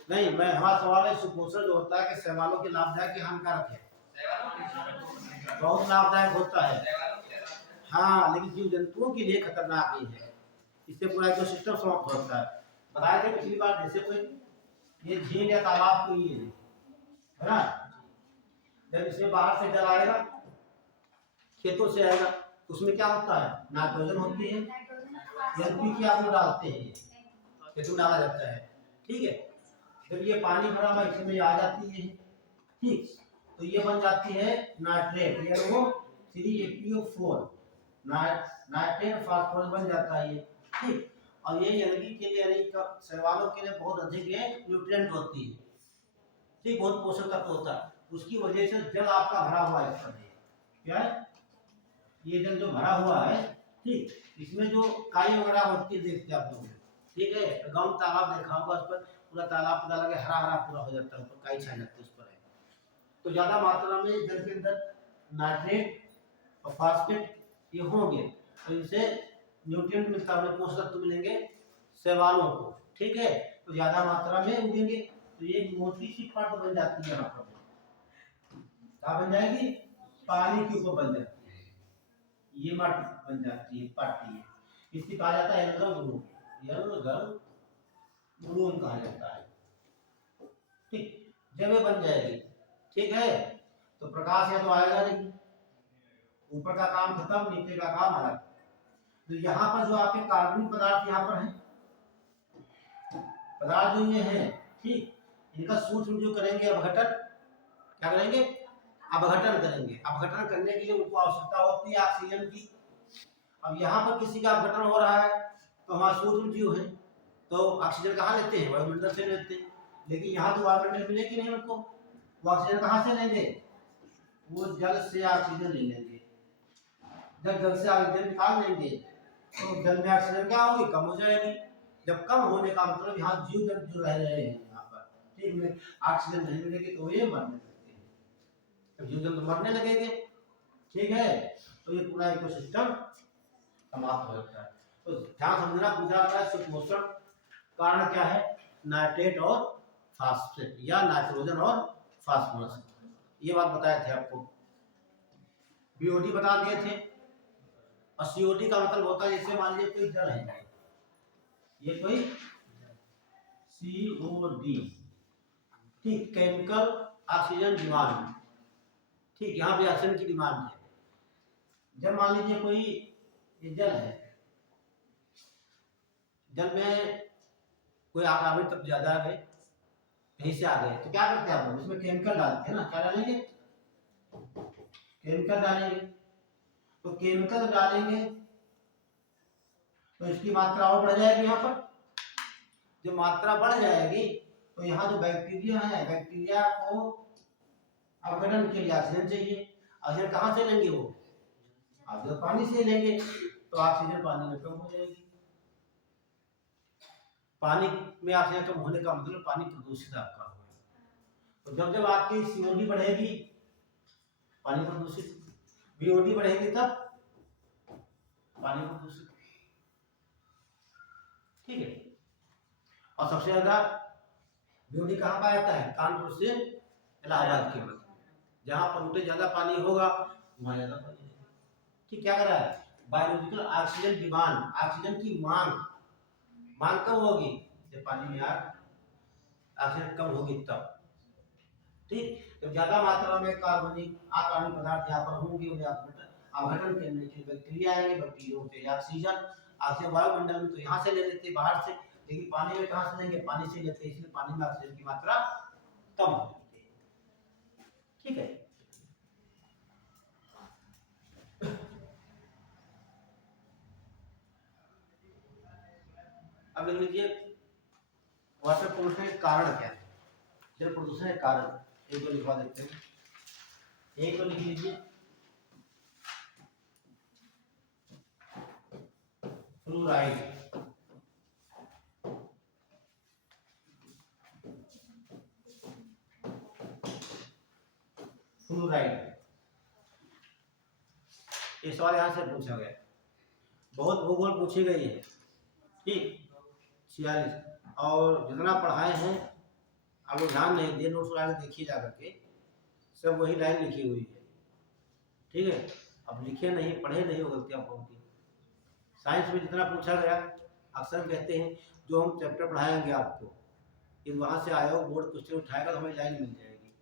नहीं मैं हमारा सवाल है सुपोषण जो होता है कि शैवालों के लाभदायक या हानिकारक है बहुत लाभदायक होता है हाँ लेकिन जीव जंतुओं के लिए खतरनाक ही है इससे पूरा इकोसिस्टम समाप्त होता है बताया थे पिछली बार जैसे कोई ये झील या तालाब कोई है ना जब इसमें बाहर से जल आएगा खेतों से आएगा उसमें क्या होता है नाइट्रोजन होती है एनपीके आप लोग डालते हैं खेतों में डाला जाता है ठीक है जब ये पानी भरा हुआ इसमें आ जाती है ठीक तो ये बन जाती है नाइट्रेट यानी वो 3APO4 नाइट्रेट फास्फोरस बन जाता है ये ठीक और ये एलगी के लिए यानी शैवालों के लिए बहुत अधिक ये न्यूट्रिएंट होती है ठीक बहुत पोषक तत्व होता है उसकी वजह से जल आपका भरा हुआ है इसका क्या है ये जल जो भरा हुआ है ठीक इसमें जो काई वगैरह होती है देखते आप लोग ठीक है गांव तालाब देखा होगा उस पर पूरा तालाब पूरा लगे हरा हरा पूरा हो जाता है ऊपर काई छा जाती है उस पर तो ज्यादा मात्रा में जल के अंदर नाइट्रेट और फास्फेट ये होंगे तो इनसे न्यूट्रिएंट मिलता है पोषक तत्व मिलेंगे शैवालों को ठीक है तो ज्यादा मात्रा में उगेंगे तो ये मोटी सी परत बन जाती है यहाँ पर क्या बन जाएगी पानी के ऊपर बन जाती है ये मट बन जाती है पार्टी है इसकी कहा जाता है एल्गम ग्लूम कहा जाता है ठीक जब ये बन जाएगी ठीक है तो प्रकाश या तो आएगा नहीं ऊपर का काम खत्म नीचे का काम अलग तो यहाँ पर जो आपके कार्बनिक पदार्थ यहाँ पर है पदार्थ जो ये है ठीक इनका सूक्ष्म जो करेंगे अपघटन क्या करेंगे अपघटन करेंगे अपघटन करने के लिए उनको आवश्यकता होती है ऑक्सीजन की अब यहाँ पर किसी का अपघटन हो रहा है तो हमारा सूक्ष्म जीव है तो ऑक्सीजन कहाँ लेते हैं वायुमंडल से लेते हैं लेकिन यहाँ तो वायुमंडल मिलेगी नहीं उनको वो ऑक्सीजन कहाँ से लेंगे वो जल से ऑक्सीजन ले लेंगे जब जल से ऑक्सीजन निकाल लेंगे तो जल में ऑक्सीजन क्या होगी कम हो जाएगी जब कम होने का मतलब यहाँ जीव जंतु रह रहे हैं यहाँ पर ठीक में ऑक्सीजन नहीं मिलेगी तो ये मरने लगते हैं जब जीव जंतु मरने लगेंगे ठीक है तो ये पूरा इकोसिस्टम समाप्त हो जाता है तो ध्यान समझना पूछा गया है सुपोषण कारण क्या है नाइट्रेट और फास्फेट या नाइट्रोजन और फास्फोरस ये बात बताए थे आपको बीओडी बता दिए थे और सीओडी का मतलब होता है जैसे मान लीजिए कोई जल है ये कोई सीओडी ठीक केमिकल ऑक्सीजन डिमांड ठीक यहाँ पे ऑक्सीजन की डिमांड है जब मान लीजिए कोई ये जल है जल में कोई आकावित तत्व ज्यादा है कहीं से आ गए तो क्या करते हैं आप लोग इसमें केमिकल डालते हैं ना क्या डालेंगे केमिकल डालेंगे तो केमिकल डालेंगे तो इसकी मात्रा और बढ़ जाएगी यहाँ पर जब मात्रा बढ़ जाएगी तो यहाँ जो बैक्टीरिया है बैक्टीरिया को अपघटन के लिए ऑक्सीजन चाहिए ऑक्सीजन कहाँ से लेंगे वो ऑक्सीजन पानी से लेंगे तो ऑक्सीजन पानी में कम हो जाएगी पानी में ऑक्सीजन कम होने का मतलब पानी प्रदूषित आपका हो गया। तो जब जब आपकी सीओडी बढ़ेगी पानी प्रदूषित, बीओडी बढ़ेगी तब पानी प्रदूषित। ठीक है। और सबसे ज्यादा बीओडी कहाँ पाया जाता है? कानपुर से इलाहाबाद के मध्य, जहाँ पोल्यूटेड ज्यादा पानी होगा वहाँ ज्यादा पानी है। ठीक, क्या कर रहा है? बायोलॉजिकल ऑक्सीजन डिमांड, ऑक्सीजन की मांग कब होगी? जब पानी में ऑक्सीजन कम होगी तब। ठीक, जब ज्यादा मात्रा में कार्बनिक अकार्बनिक पदार्थ यहाँ पर होंगे, उन्हें अपघटन करने के बैक्टीरिया आएंगे, बैक्टीरिया से ऑक्सीजन वायुमंडल में तो यहाँ से ले लेते बाहर से, लेकिन पानी में कहाँ से लेंगे? पानी से लेते, इसलिए पानी में ऑक्सीजन की मात्रा कम होती है। ठीक है। अब लिख लीजिए वाटर पोल्यूशन के कारण क्या है? जल प्रदूषण के कारण एक तो लिखवा देते हैं, एक तो लिख लीजिए फ्लोराइड। फ्लोराइड, ये सवाल यहाँ से पूछा गया, बहुत भूगोल पूछी गई है। ठीक, 46, और जितना पढ़ाए हैं आप लोग ध्यान नहीं दिए, नोट्स आगे देखिए जा करके, सब वही लाइन लिखी हुई है। ठीक है, अब लिखे नहीं, पढ़े नहीं हो, गलती आप लोगों की। साइंस में जितना पूछा गया, अक्सर कहते हैं जो हम चैप्टर पढ़ाएंगे आपको, यदि वहाँ से आयोग बोर्ड क्वेश्चन उठाएगा तो हमें लाइन मिल जाएगी।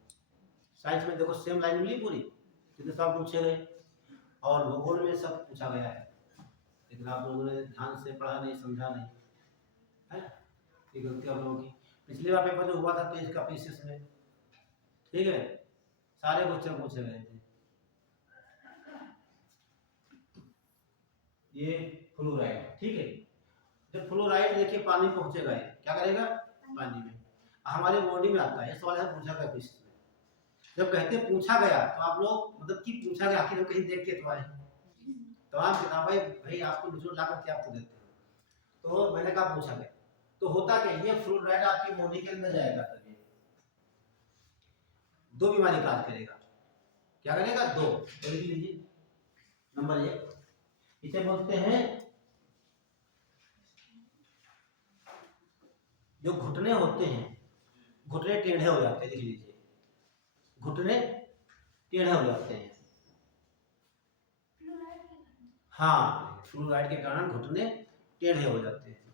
साइंस में देखो सेम लाइन मिली पूरी, जितने सब पूछे गए, और भूगोल में सब पूछा गया है, लेकिन आप लोगों ने ध्यान से पढ़ा नहीं, समझा नहीं, है ना? ये गलती आप लोगों की। पिछली बार पेपर जो हुआ था 23 का पीसीएस में, ठीक है, सारे क्वेश्चन पूछे गए थे। ये फ्लोराइड, ठीक है। जब फ्लोराइड देखिए पानी पहुंचेगा, ये क्या करेगा? पानी में, हमारे बॉडी में आता है। सवाल है पूछा गया पीसीएस में, जब कहते पूछा गया तो आप लोग मतलब कि पूछा गया, आखिर कहीं देख के तो आए, तमाम किताबें भाई आपको निचोड़ ला करके आपको देते हैं, तो मैंने कहा पूछा गया, तो होता क्या, ये फ्लोराइड आपकी बॉडी के अंदर जाएगा तब ये दो बीमारी का करेगा। क्या करेगा? दो। तो लिख लीजिए नंबर 1, इसे बोलते हैं जो घुटने होते हैं, घुटने टेढ़े हो जाते हैं। लिख लीजिए, घुटने टेढ़े हो जाते हैं। हाँ, फ्लोराइड के कारण घुटने टेढ़े हो जाते हैं।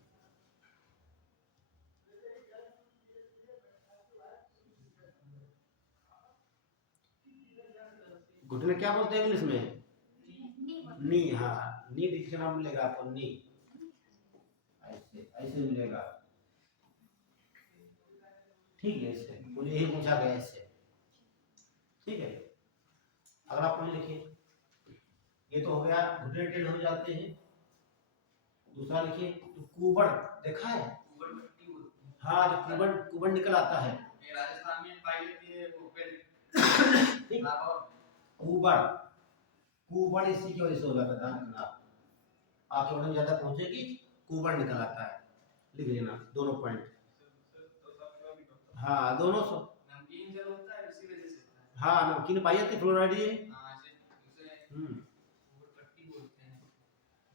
घुटने क्या बोलते हैं इंग्लिश में? नी। हाँ, नी लिखना मिलेगा आपको, नी ऐसे ऐसे मिलेगा। ठीक है, इससे मुझे यही पूछा गया इससे। ठीक है, अगला पॉइंट लिखिए, ये तो हो गया घुटने टेढ़े हो जाते हैं। दूसरा लिखिए, तो कुबड़ देखा है? हाँ, जो कुबड़ निकल आता है, राजस्थान में पाई जाती है वो पेड़। कुबड़ इसी की वजह से हो जाता था। आपके वजन ज्यादा पहुंचेगी, कुबड़ निकल आता है। लिख लेना दोनों पॉइंट। हाँ, दोनों नमकीन जल होता है इसी वजह से। हाँ, नमकीन पाई जाती फ्लोराइड ये।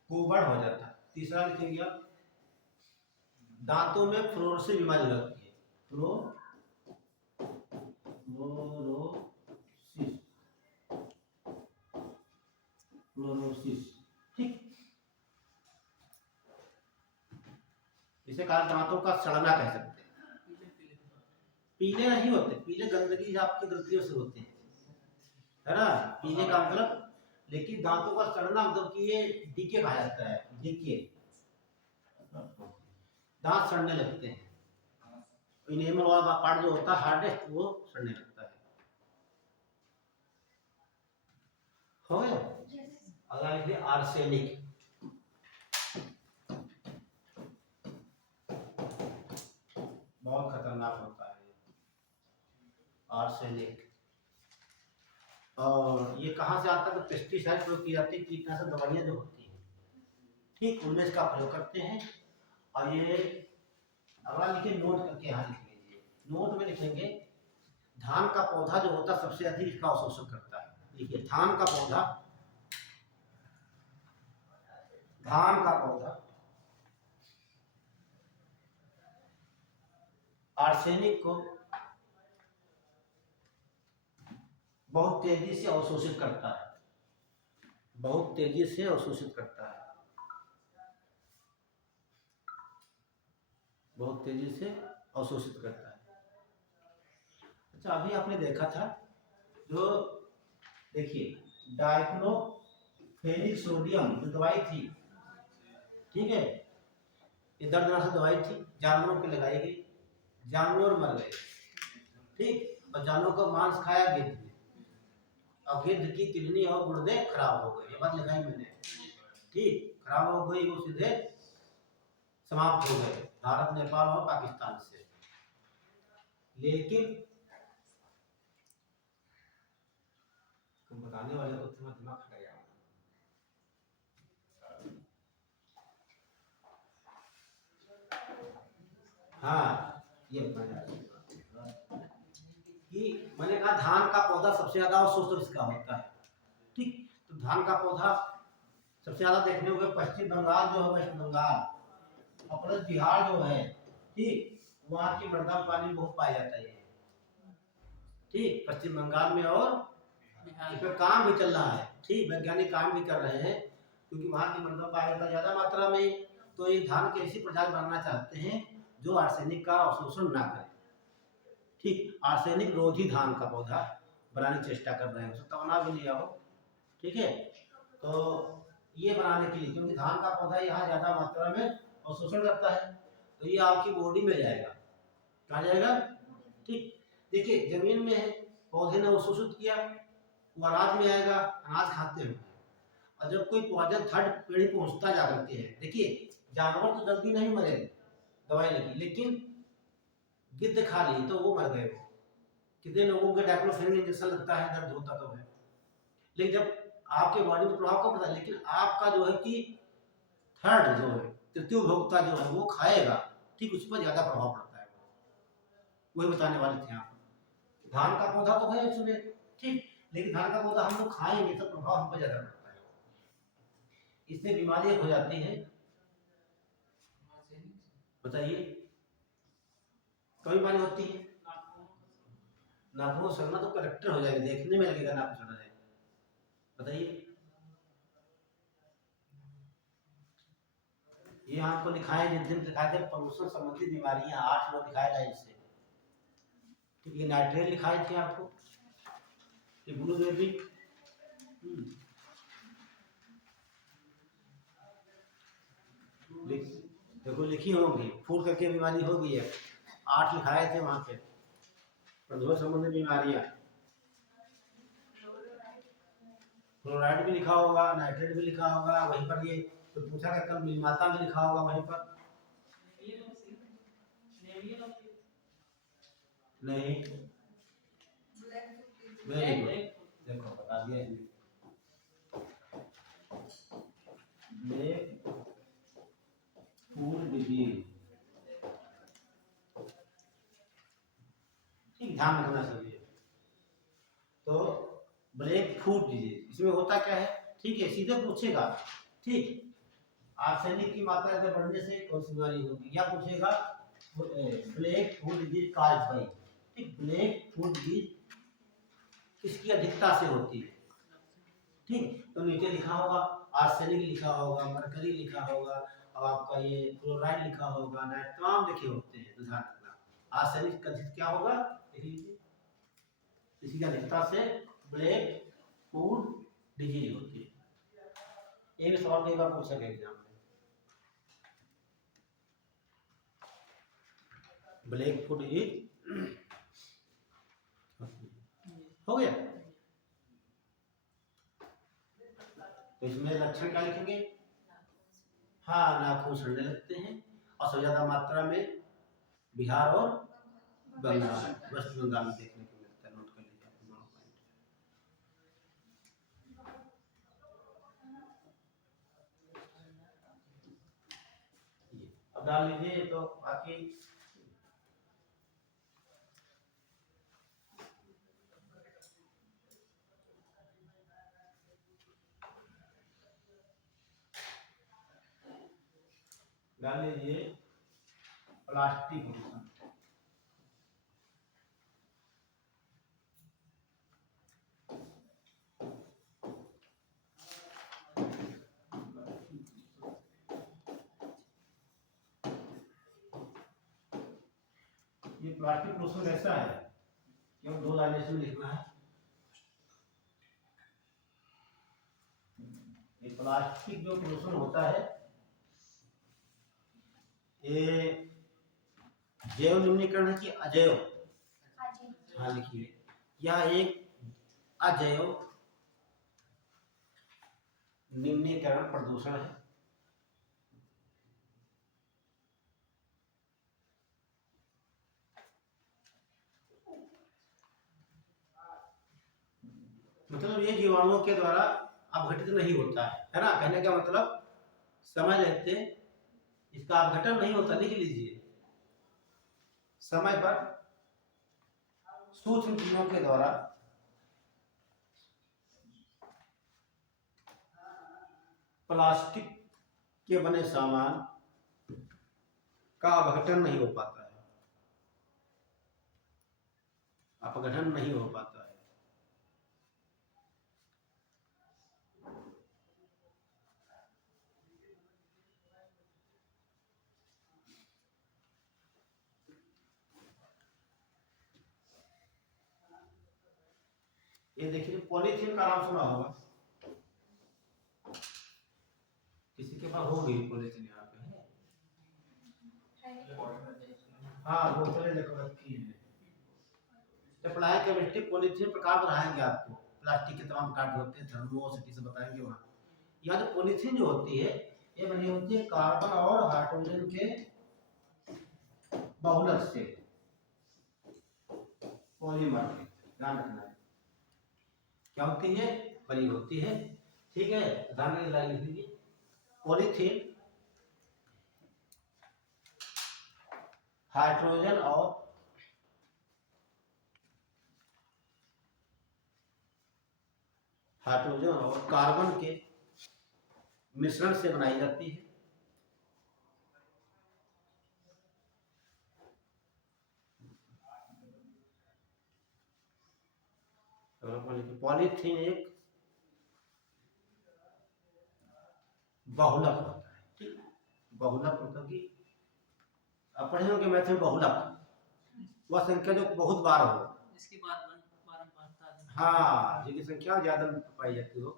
कुबड़ हो जाता है। तीसरा लिखेंगे आप, दांतों में फ्लोरोसिस बीमारी लगती है। फ्लोरोसिस, ठीक। इसे कहा दांतों का सड़ना कह सकते हैं। पीले नहीं होते, पीले गंदगी आपकी गलतियों से होते हैं, है ना? पीले का मतलब, लेकिन दांतों का सड़ना मतलब कि ये डीके कहा जाता है, डीके, दांत सड़ने लगते हैं। इनेमल वाला पार्ट जो होता है हार्डेस्ट, वो सड़ने लगता है। हो गया? अगला लिखिए आर्सेनिक। बहुत खतरनाक होता है आर्सेनिक। और ये कहाँ से आता है? तो पेस्टिसाइड प्रयोग की जाती है, कीटनाशक दवाइयाँ जो होती हैं, ठीक, उनमें इसका प्रयोग करते हैं। और ये अगला लिखिए नोट करके यहाँ लिख लीजिए। नोट में लिखेंगे धान का पौधा जो होता है सबसे अधिक इसका अवशोषण करता है। लिखिए धान का पौधा आर्सेनिक को बहुत तेजी से अवशोषित करता है, बहुत तेजी से अवशोषित करता है, बहुत तेजी से अवशोषित करता है। अच्छा अभी आपने देखा था जो देखिए डाइक्लोफेनिक सोडियम जो दवाई थी, ठीक है, ये दर्दनाशक दवाई थी, जानवरों के लगाई गई, जानवर मर गए, ठीक, और जानवरों का मांस खाया गिद्ध ने, और गिद्ध की किडनी और गुर्दे खराब हो गए, ये बात लिखाई मैंने, ठीक, खराब हो गई, वो सीधे समाप्त हो गए भारत, नेपाल और पाकिस्तान से। लेकिन तुम बताने वाले को तुम्हारा दिमाग खा गया। हाँ ये कि मैंने कहा धान का पौधा सबसे ज्यादा अवशोषण इसका होता है, ठीक, तो धान का पौधा सबसे ज्यादा देखने को पश्चिम बंगाल जो है, वेस्ट बंगाल और प्लस बिहार जो है, ठीक, वहाँ की मृदा पानी बहुत पाया जाता है, ठीक, पश्चिम बंगाल में, और इस पर काम भी चल रहा है, ठीक, वैज्ञानिक काम भी कर रहे हैं क्योंकि वहाँ की मृदा पाया जाता है ज्यादा मात्रा में। तो ये धान की ऐसी प्रजाति बनाना चाहते हैं जो आर्सेनिक का अवशोषण ना करे, ठीक, आर्सेनिक रोधी धान का पौधा बनाने की चेष्टा कर रहे हैं, उसको बना भी लिया हो, ठीक है। तो ये बनाने के लिए, क्योंकि धान का पौधा यहाँ ज्यादा मात्रा में अवशोषण करता है, तो ये आपकी बॉडी में जाएगा, कहाँ जाएगा, ठीक, देखिए जमीन में है, पौधे ने अवशोषित किया, वो अनाज में आएगा, अनाज खाते हैं, और जब कोई पौधा थर्ड पीढ़ी पहुंचता जा करके है, देखिए जानवर तो जल्दी नहीं मरे दवाई लगी, लेकिन गिद्ध खा ली तो वो मर गए। कितने लोगों के डाइक्लोफेनिक इंजेक्शन लगता है, दर्द होता तो है, लेकिन जब आपके बॉडी में प्रभाव कम पड़ता है, लेकिन आपका जो है कि थर्ड जो है, तृतीय भोक्ता जो है वो खाएगा, ठीक, उस पर ज्यादा प्रभाव पड़ता है, वही बताने वाले थे आप। धान का पौधा तो है इसमें, ठीक, लेकिन धान का पौधा हम लोग खाएंगे तो प्रभाव हम पर ज्यादा पड़ता है, इससे बीमारियां हो जाती हैं। बताइए कभी बीमारी होती है, नाखून सड़ना तो करेक्टर हो जाएगा, देखने में लगेगा नाखून सड़ रहा है। बताइए ये आपको दिखाए, जिस दिन दिखाए थे प्रदूषण संबंधी बीमारियां 8 लोग दिखाए लाइन से, ठीक, ये नाइट्रेट दिखाए थे आपको, ये ब्लूबेरी, देखो लिखी होगी, फूड करके बीमारी होगी है, 8 लिखाए थे वहां पे प्रदूषण संबंधी बीमारियां, फ्लोराइड भी लिखा होगा, नाइट्रेट भी लिखा होगा वहीं पर, ये तो पूछा गया कल निर्माता भी लिखा होगा वहीं पर, नहीं वेरी गुड, देखो बता दिया, ब्लैक फूड डिजीज, ठीक, ध्यान रखना सभी। तो ब्लैक फूड डिजीज इसमें होता क्या है, ठीक है, सीधे पूछेगा, ठीक, आर्सेनिक की मात्रा ज्यादा बढ़ने से कौन सी बीमारी होगी, या पूछेगा ब्लैक फूड डिजीज काज भाई, ठीक, ब्लैक फूड डिजीज किसकी अधिकता से होती है, ठीक, तो नीचे लिखा होगा आर्सेनिक लिखा होगा, मरकरी लिखा होगा, और आपका ये क्लोराइड लिखा होगा, नाइट तमाम लिखे होते हैं, तो ध्यान रखना आर्सेनिक का क्या होगा, देख लीजिए, इसकी अधिकता से ब्लैक फूड डिजीज होती है। एक सवाल कई बार पूछा गया एग्जाम में, ब्लैक फूड डिजीज हो गया, तो इसमें लक्षण क्या लिखेंगे, हाँ नाखून सड़ने लगते हैं, और सबसे ज्यादा मात्रा में बिहार और बंगाल, वेस्ट बंगाल में देखने को मिलता है, नोट कर लीजिए आप दोनों पॉइंट। अब डाल लीजिए, तो बाकी डाल लीजिए प्लास्टिक लोशन। ये प्लास्टिक लोशन ऐसा है कि हम 2 लाइन इसमें लिखना है। ये प्लास्टिक जो लोशन होता है ये जैव निम्नीकरण है कि अजैव? हाँ लिखिए, यह एक अजैव निम्नीकरण प्रदूषण है। मतलब ये जीवाणुओं के द्वारा अपघटित नहीं होता है ना? कहने का मतलब समय रहते इसका अपघटन नहीं होता। लिख लीजिए, समय पर सूक्ष्म जीवों के द्वारा प्लास्टिक के बने सामान का अपघटन नहीं हो पाता है, अपघटन नहीं हो पाता है। ये देखिए पॉलीथीन का नाम सुना होगा, किसी के पास होगी पॉलीथीन यहाँ पे है? हाँ बोतलें देखो रखी है। जब पढ़ाई केमिस्ट्री पॉलीथीन प्रकार पढ़ाएंगे आपको, प्लास्टिक के तमाम प्रकार के होते हैं, थर्मोसिटी से बताएंगे वहाँ। यहाँ जो पॉलीथीन जो होती है ये बनी होती है कार्बन और हाइड्रोजन के बहुलक से, पॉलीमर के। ध्यान रखना है क्या होती है, बनी होती है। ठीक है, ध्यान में लाइन लिख लीजिए। पॉलीथीन हाइड्रोजन और कार्बन के मिश्रण से बनाई जाती है। पॉलीथीन एक बहुलक होता है। ठीक, बहुलक मतलब कि आप पढ़े होंगे मैथ में, बहुलक वह संख्या जो बहुत बार हो, इसकी बारंबारता। हाँ, जिनकी संख्या ज्यादा पाई जाती हो।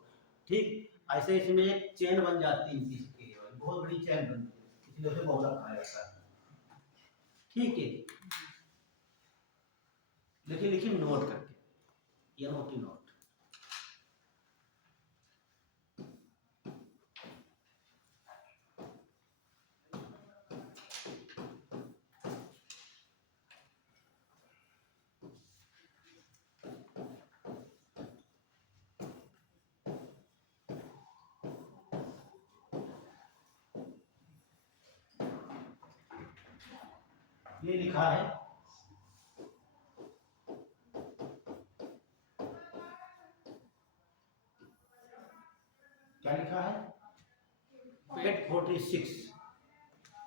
ठीक, ऐसे इसमें एक चेन बन जाती है, इसकी बहुत बड़ी चेन बनती है, इसलिए उसे बहुलक कहा जाता है। ठीक है, लेकिन लिखिए नोट करके, ये नोट की नोट। ये लिखा है क्या लिखा है, पेट 46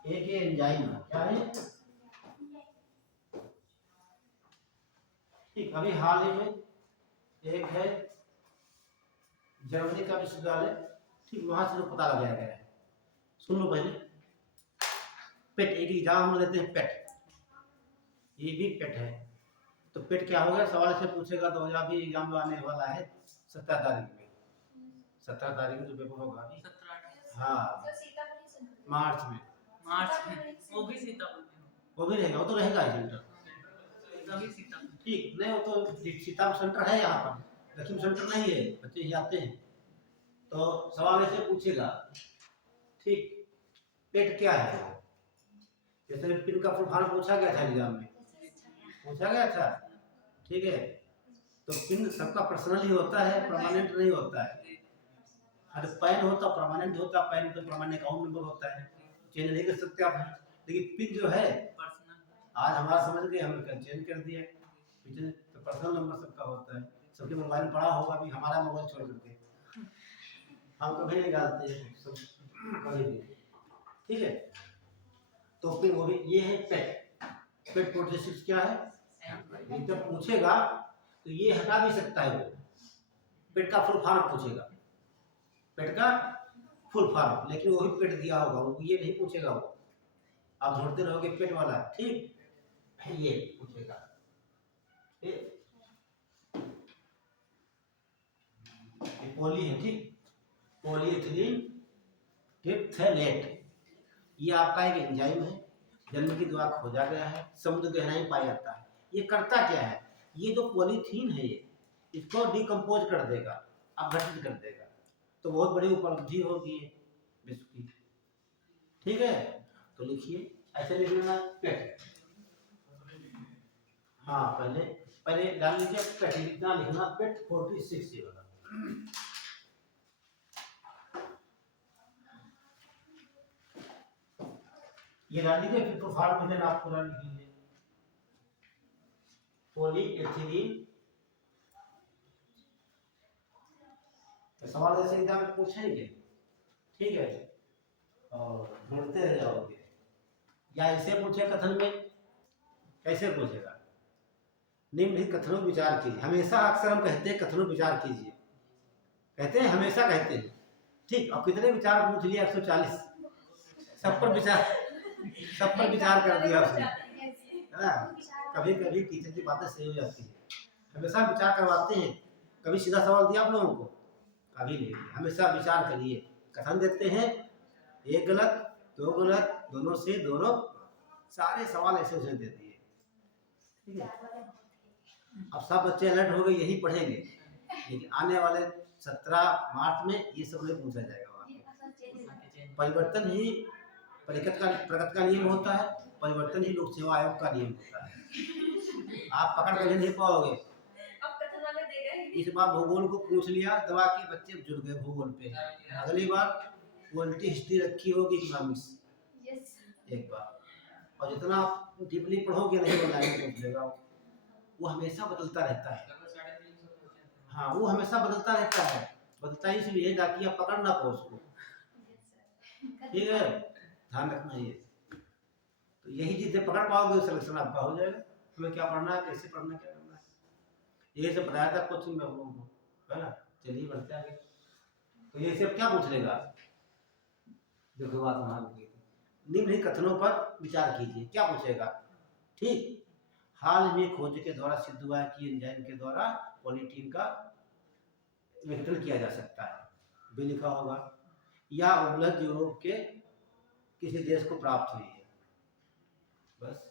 एक एंजाइम है। क्या है? ठीक, अभी हाल ही में एक है जर्मनी का विश्वविद्यालय, ठीक, वहां से जो पता लगाया गया है। सुन लो पहले, पेट एक एग्जाम हम लेते हैं, पेट ये भी पेट है। तो पेट क्या होगा, सवाल से पूछेगा तो अभी एग्जाम जो आने वाला है 17 तारीख में, 17 तारीख में जो पेपर होगा अभी, 17 हाँ मार्च में, वो भी सीतापुर में, वो भी रहेगा, वो तो रहेगा ही सेंटर। ठीक, नहीं वो तो सीतापुर सेंटर है, यहाँ पर लक्ष्मी सेंटर नहीं है, बच्चे ही आते हैं। तो सवाल ऐसे पूछेगा, ठीक, पेट क्या है, जैसे पिन का फुल फॉर्म पूछा गया था एग्जाम में, पूछा गया था। ठीक है, तो पिन सबका पर्सनल ही होता है, परमानेंट नहीं होता है। अरे पैन होता परमानेंट होता, पैन तो परमानेंट अकाउंट नंबर होता है, चेंज नहीं कर सकते आप। लेकिन पिन जो है आज हमारा समझ गए, हमने कल चेंज कर दिया। पिछले तो पर्सनल नंबर सबका होता है, सबके मोबाइल में पड़ा होगा, अभी हमारा मोबाइल छोड़ करके हम कभी नहीं डालते हैं सब कभी भी। ठीक है, तो फिर वो भी ये है पेट। पेट 46 क्या है, ये जब पूछेगा तो ये हटा भी सकता है वो, पेट का फुल फॉर्म पूछेगा, पेट का फुल फॉर्म, लेकिन वो भी पेट दिया होगा, वो ये नहीं पूछेगा वो, आप ढूंढते रहोगे पेट वाला, ठीक, ये पूछेगा। ये पोली है, ठीक, पॉलीएथिलीन ट्रिप्थेलेट, ये आपका एक एंजाइम है, जन्म की दुआ खोजा गया है, समुद्र गहराई में पाया जाता है। ये करता क्या है, ये जो पॉलीथीन है ये इसको डिकम्पोज कर देगा, अपघटित कर देगा, तो बहुत बड़ी उपलब्धि होगी ये विश्व की, ठीक है। तो लिखिए, ऐसे लिख लेना पेट, हाँ पहले डाल लीजिए पेट, इतना लिखना पेट 46 ये वाला। ये डाल लीजिए, फिर प्रोफाइल में देना, आप पूरा लिख लीजिए, पॉलीएथिलीन। सवाल ऐसे एग्जाम में पूछेंगे, ठीक है, और ढूंढते रह जाओगे, या ऐसे पूछे कथन में, कैसे पूछेगा, निम्नलिखित कथनों पर विचार कीजिए, हमेशा अक्सर हम कहते हैं कथनों पर विचार कीजिए, कहते हैं, हमेशा कहते हैं, ठीक। अब कितने विचार पूछ लिए, 140, सब पर विचार कर दिया उसने, है ना। कभी कभी टीचर की बातें सही हो जाती है, हमेशा विचार करवाते हैं, कभी सीधा सवाल दिया आप लोगों को, कभी नहीं, हमेशा विचार करिए, कथन देते हैं, एक गलत दो गलत, दोनों से दोनों, सारे सवाल ऐसे उसे दे दिए, ठीक है। अब सब बच्चे अलर्ट हो गए, यही पढ़ेंगे, लेकिन आने वाले 17 मार्च में ये सब नहीं पूछा जाएगा वहाँ। परिवर्तन ही प्रगति का नियम होता है, परिवर्तन ही लोक सेवा आयोग का नियम होता है, आप पकड़ कर नहीं पाओगे। इस बार भूगोल को पूछ लिया, दवा के बच्चे जुड़ गए भूगोल पे, अगली बार पॉलिटी हिस्ट्री रखी होगी, इकोनॉमिक्स एक बार, और जितना आप डीपली पढ़ोगे नहीं बनाएंगे पूछ लेगा, वो हमेशा बदलता रहता है, हाँ वो हमेशा बदलता रहता है, बदलता इसलिए ताकि आप पकड़ ना पाओ उसको, ठीक है, ध्यान रखना ये। तो यही चीजें पकड़ पाओगे, सिलेक्शन आपका हो जाएगा, तुम्हें क्या पढ़ना है, कैसे पढ़ना, क्या करना है, यही सब बताया था कोचिंग में आप लोगों को, है ना। चलिए बढ़ते आगे, तो ये सब क्या पूछ लेगा, देखो बात वहां लिखी, निम्नलिखित कथनों पर विचार कीजिए, क्या पूछेगा, ठीक। हाल में खोज के द्वारा सिद्ध हुआ है कि एंजाइम के द्वारा पॉलीटीन का विघटन किया जा सकता है, भी लिखा होगा, या उपलब्ध यूरोप के किसी देश को प्राप्त हुई है, बस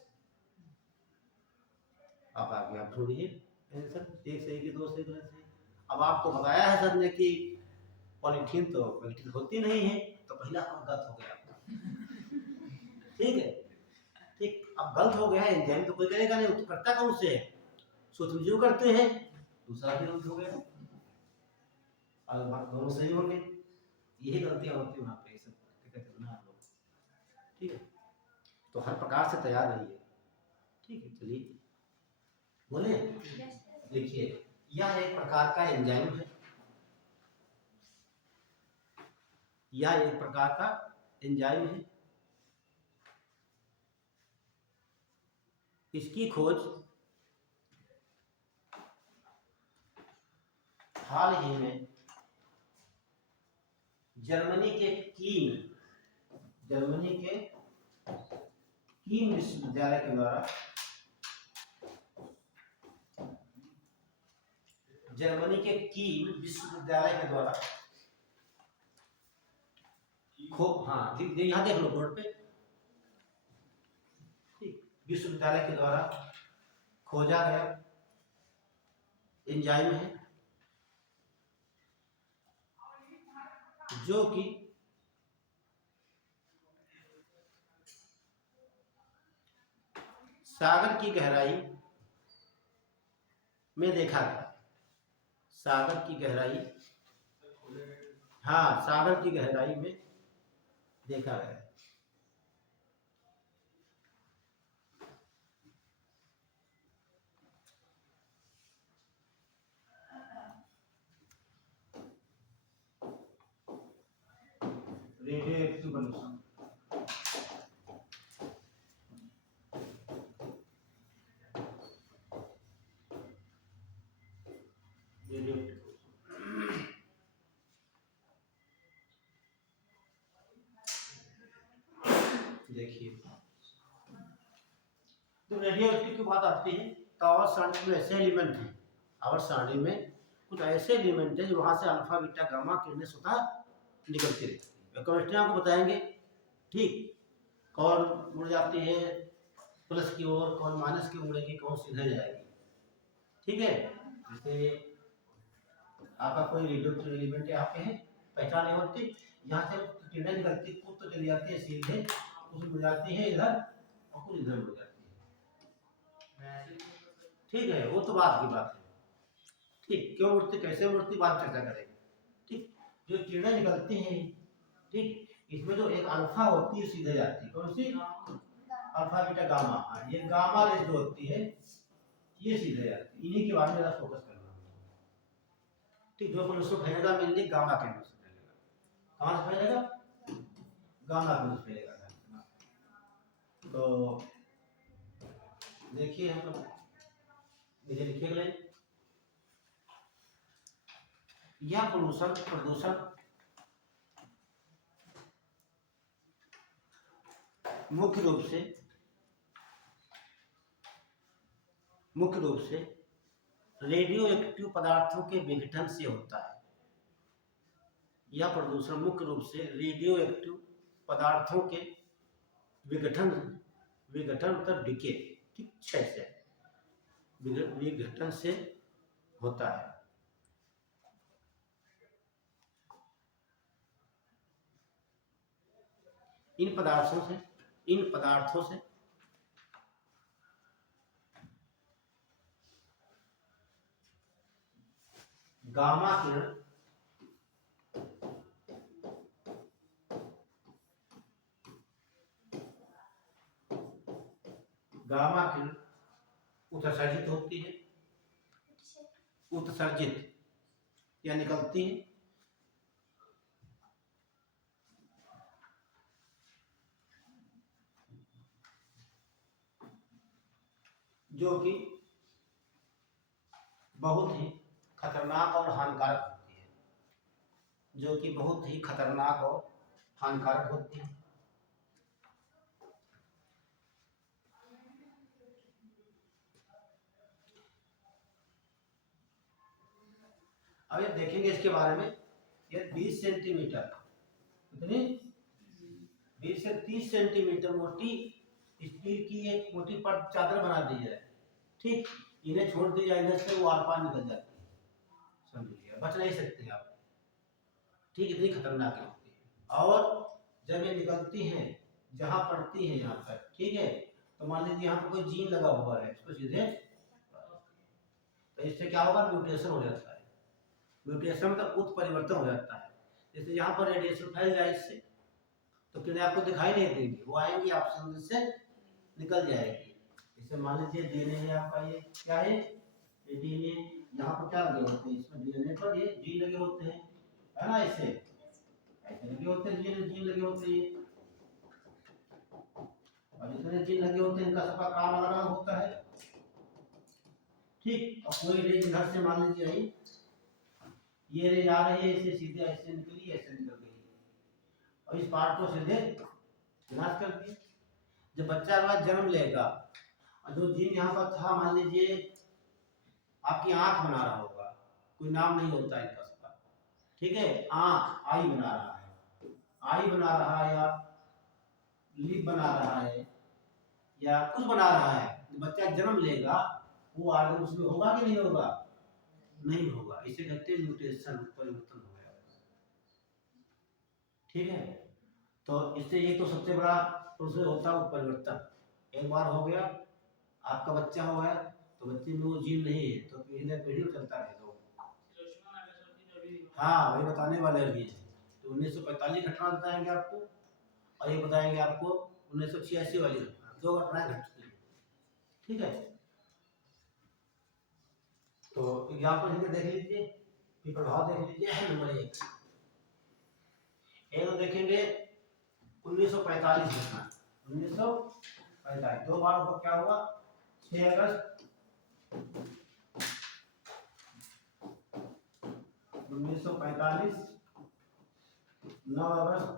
आप आगे आप ढूंढिए आंसर, एक सही कि दो सही गलत सही। अब आपको बताया है सर ने कि पॉलीथीन तो विघटित होती नहीं है, तो पहला गलत हो गया, ठीक है, ठीक। अब गलत हो गया है, एंजाइम तो कोई करेगा नहीं, तो करता कौन से है, सूक्ष्मजीव करते हैं, दूसरा भी गलत हो गया, और दोनों सही होंगे, यही गलतियां होती है वहाँ पे, सब करना आप लोग, ठीक है। तो हर प्रकार से तैयार रहिए, ठीक है। चलिए बोले, देखिए यह एक प्रकार का एंजाइम है, यह एक प्रकार का एंजाइम है, इसकी खोज हाल ही में जर्मनी के कीन विश्वविद्यालय के द्वारा, जर्मनी के कीन विश्वविद्यालय के द्वारा हाँ यहाँ देख लो बोर्ड पे, ठीक, विश्वविद्यालय के द्वारा खोजा गया एंजाइम है, जो कि सागर की गहराई में देखा गया, सागर की गहराई, हाँ सागर की गहराई में देखा गया, रेडियो एक्टिव देखिए, तो रेडियो एक्टिव की बात आती है तो आवर्त सारणी में ऐसे एलिमेंट हैं, आवर्त सारणी में कुछ ऐसे एलिमेंट हैं जो वहाँ से अल्फा बीटा गामा किरणें स्वतः निकलती रहती है। केमिस्ट्री आपको बताएंगे, ठीक, कौन मुड़ जाती है प्लस की ओर, कौन माइनस की मुड़ेगी, कौन सीधे जाएगी, ठीक है। जैसे आपका कोई रेडियो एलिमेंट यहाँ पे है, पहचान नहीं होती, यहाँ से किरणें निकलती, कुछ तो चली जाती है सीधे, कुछ मुड़ जाती है इधर और कुछ इधर मुड़ जाती है, ठीक है, वो तो बात की बात है, ठीक। क्यों उड़ती, कैसे उड़ती, बात चर्चा करेंगे, ठीक। जो किरणें निकलती हैं, ठीक, इसमें जो एक अल्फा होती है सीधे जाती है, कौन सी, अल्फा बीटा गामा, हाँ, ये गामा रेज जो होती है ये सीधे जाती है, इन्हीं के बारे में ज़रा फोकस करना है, ठीक। जो पुलिस फैलेगा मेनली गामा के से फैलेगा, कहाँ से फैलेगा, गामा के से फैलेगा। तो देखिए हम लोग मुझे लिखिए, यह प्रदूषण मुख्य रूप से रेडियो एक्टिव पदार्थों के विघटन से होता है। यह प्रदूषण मुख्य रूप से रेडियो एक्टिव पदार्थों के विघटन मतलब डिके, ठीक, क्षय से, विघटन से होता है। इन पदार्थों से गामा किरण उत्सर्जित होती है, उत्सर्जित या निकलती है, जो कि बहुत ही खतरनाक और हानिकारक होती है, जो कि बहुत ही खतरनाक और हानिकारक होती है। अब ये देखेंगे इसके बारे में, ये 20 सेंटीमीटर, कितनी, 20 से 30 सेंटीमीटर मोटी स्टील की एक मोटी परत चादर बना दी जाए, ठीक, इन्हें छोड़ दी जाए इधर से, वो आर पार निकल जाती है, समझ लिया, बच नहीं सकते आप, ठीक, इतनी खतरनाक होती है। और जब ये निकलती हैं, जहां पड़ती है यहाँ पर, ठीक है, तो मान लीजिए यहाँ पर कोई जीन लगा हुआ है, इसको सीधे, तो इससे क्या होगा, म्यूटेशन हो जाता है, म्यूटेशन मतलब उत्परिवर्तन हो जाता है। जैसे यहाँ पर रेडिएशन फैल जाए इससे, तो किरणें आपको दिखाई नहीं देंगी, वो आएंगी आपसे अंदर से निकल जाएगी। जैसे मान लीजिए डीएनए है आपका, ये क्या है, ये डीएनए, यहाँ पर क्या लगे होते हैं, इसमें डीएनए पर ये जीन लगे होते हैं, है ना, ऐसे लगे होते हैं, जीन लगे होते हैं, और जितने जीन लगे होते हैं इनका सबका काम अलग अलग होता है, ठीक। और कोई रेज इधर से मान लीजिए आई, ये रेज आ रही है, इसे सीधे ऐसे निकली, ऐसे निकल गई, और इस पार्ट को सीधे विनाश कर दिया। जब बच्चा अगर जन्म लेगा, और जो जीन यहाँ पर था, मान लीजिए आपकी आंख बना रहा होगा, कोई नाम नहीं होता इनका सबका, ठीक है, आंख, आई बना रहा है, आई बना रहा है, या लिप बना रहा है, या कुछ बना रहा है, बच्चा जन्म लेगा, वो आगे उसमें होगा कि नहीं होगा, नहीं होगा, इसे कहते हैं म्यूटेशन, परिवर्तन हो गया, ठीक है। तो इससे ये तो सबसे बड़ा प्रोसेस होता है परिवर्तन। एक बार हो गया, आपका बच्चा हो गया, तो बच्चे में वो जीन नहीं है, तो पीढ़ी दर पीढ़ी चलता रहेगा। हाँ, वही बताने वाले अभी हैं। तो 1945 घटना बताएंगे आपको, और ये बताएंगे आपको 1986 वाली घटना, 2 घटनाएं घट चुकी हैं, ठीक है। तो एग्जाम्पल इनके देख लीजिए, ये प्रभाव देख लीजिए, नंबर 1 तो देखेंगे 1945 घटना, 1945, 2 बार को क्या हुआ, 6 अगस्त 1945, 9 अगस्त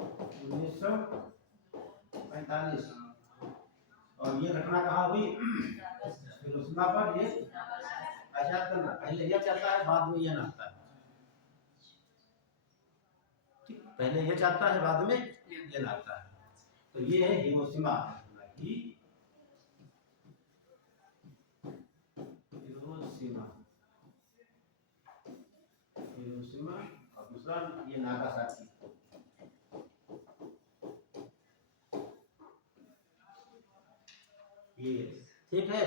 1945। और ये घटना कहाँ हुई? हिरोशिमा पर ये आजाद करना। पहले ये चलता है, बाद में ये नाचता है। ठीक, पहले ये चलता है, बाद में ये नाचता है। तो ये है हिरोशिमा। हिरोशिमा, हिरोशिमा और दूसरा ये नागासाकी। ये ठीक है,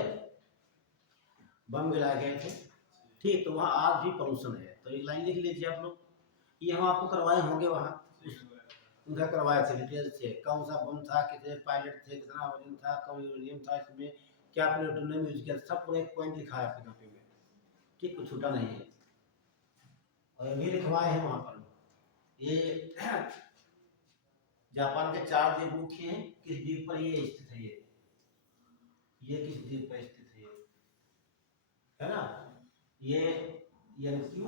बम गिराए गए थे। ठीक, तो वहाँ आज भी पॉल्यूशन है। तो एक लाइन लिख लीजिए आप लोग। ये हम आपको करवाए होंगे वहाँ, उधर करवाए थे डिटेल से, कौन सा बम था, कितने पायलट थे, कितना वजन था, कौन यूरेनियम था, इसमें क्या प्लूटोनियम यूज किया, सब पूरा एक पॉइंट लिखा है आपकी कॉपी में। ठीक, कुछ छूटा नहीं है। और ये भी लिखवाए हैं वहाँ पर। ये जापान के 4 द्वीप मुख्य हैं। किस द्वीप पर ये स्थित है? ये किस द्वीप पर स्थित है ना? ये क्यू,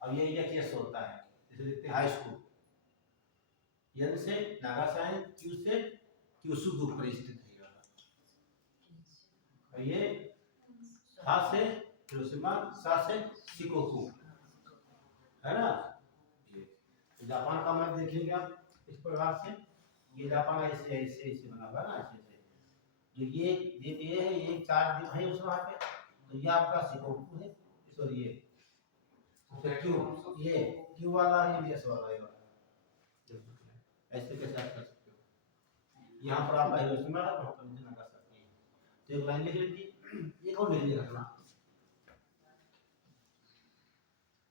अब ये एच होता है, जैसे देखते हैं हाई स्कूल। एन से नागासाकी, क्यू से क्यूशु द्वीप पर स्थित है। और ये हा से हिरोशिमा, सा से शिकोकु, है ना? ये जापान का मैप देखेंगे आप इस प्रकार से। ये जापान ऐसे ऐसे ऐसे बना हुआ है ना, ऐसे ऐसे। तो ये है, ये 4 द्वीप है उस वहाँ पे। तो ये आपका शिकोकु है, सॉरी ये क्यू, ये क्यू वाला, ये भी एस वाला, ये वाला। ऐसे कैसे आप कर सकते हो? यहाँ पर आपका हिरोशिमा है, वहाँ पर नागासाकी है। तो एक लाइन लिख लीजिए। एक और लिख लीजिए रखना।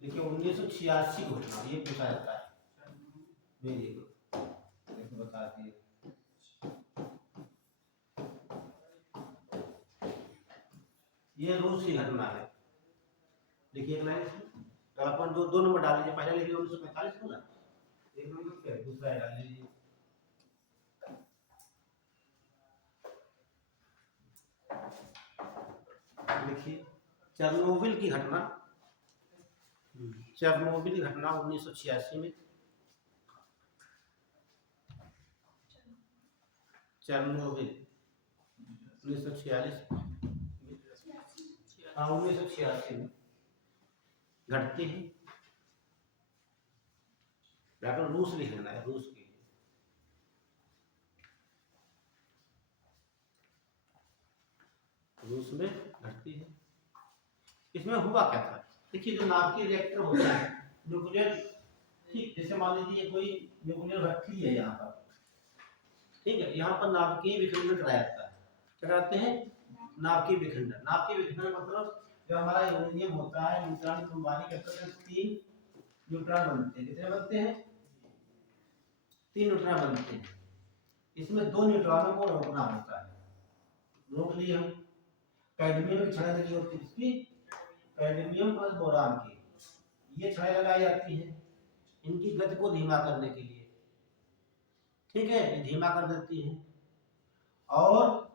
देखिए 1986 घटना ये पूछा जाता है। देखिए बता दिए। ये रूस की घटना है। देखिए एक लाइन अगर अपन दो नंबर डाल लीजिए। पहले लिखिए 1945 को ना, एक नंबर पे दूसरा डाल लीजिए। देखिए चेरनोबिल की घटना, चेरनोबिल की घटना 1986 में। चेरनोबिल 1946, हाँ 1986 में घटती है। व्याकरण रूस लिखना है, रूस की। रूस में घटती है। इसमें हुआ क्या था? देखिए जो नाभिकीय रिएक्टर होता है, न्यूक्लियर, ठीक, जैसे मान लीजिए कोई न्यूक्लियर भट्टी है यहाँ पर, ठीक है, यहाँ पर नाभिकीय विखंडन कराया जाता है। क्या कराते हैं? नाभिकीय विखंडन। नाभिकीय विखंडन मतलब जो हमारा यूरेनियम होता है, न्यूट्रॉन की बमबारी करते हैं, 3 न्यूट्रॉन बनते हैं। कितने बनते हैं? 3 न्यूट्रॉन बनते हैं। इसमें 2 न्यूट्रॉनों को रोकना होता है। रोक लिए हम। कैडमियम की छड़ें लगी होती है, इसकी कैडमियम प्लस बोरान की, ये छड़ें लगाई जाती है इनकी गति को धीमा करने के लिए। ठीक है, ये धीमा कर देती है। और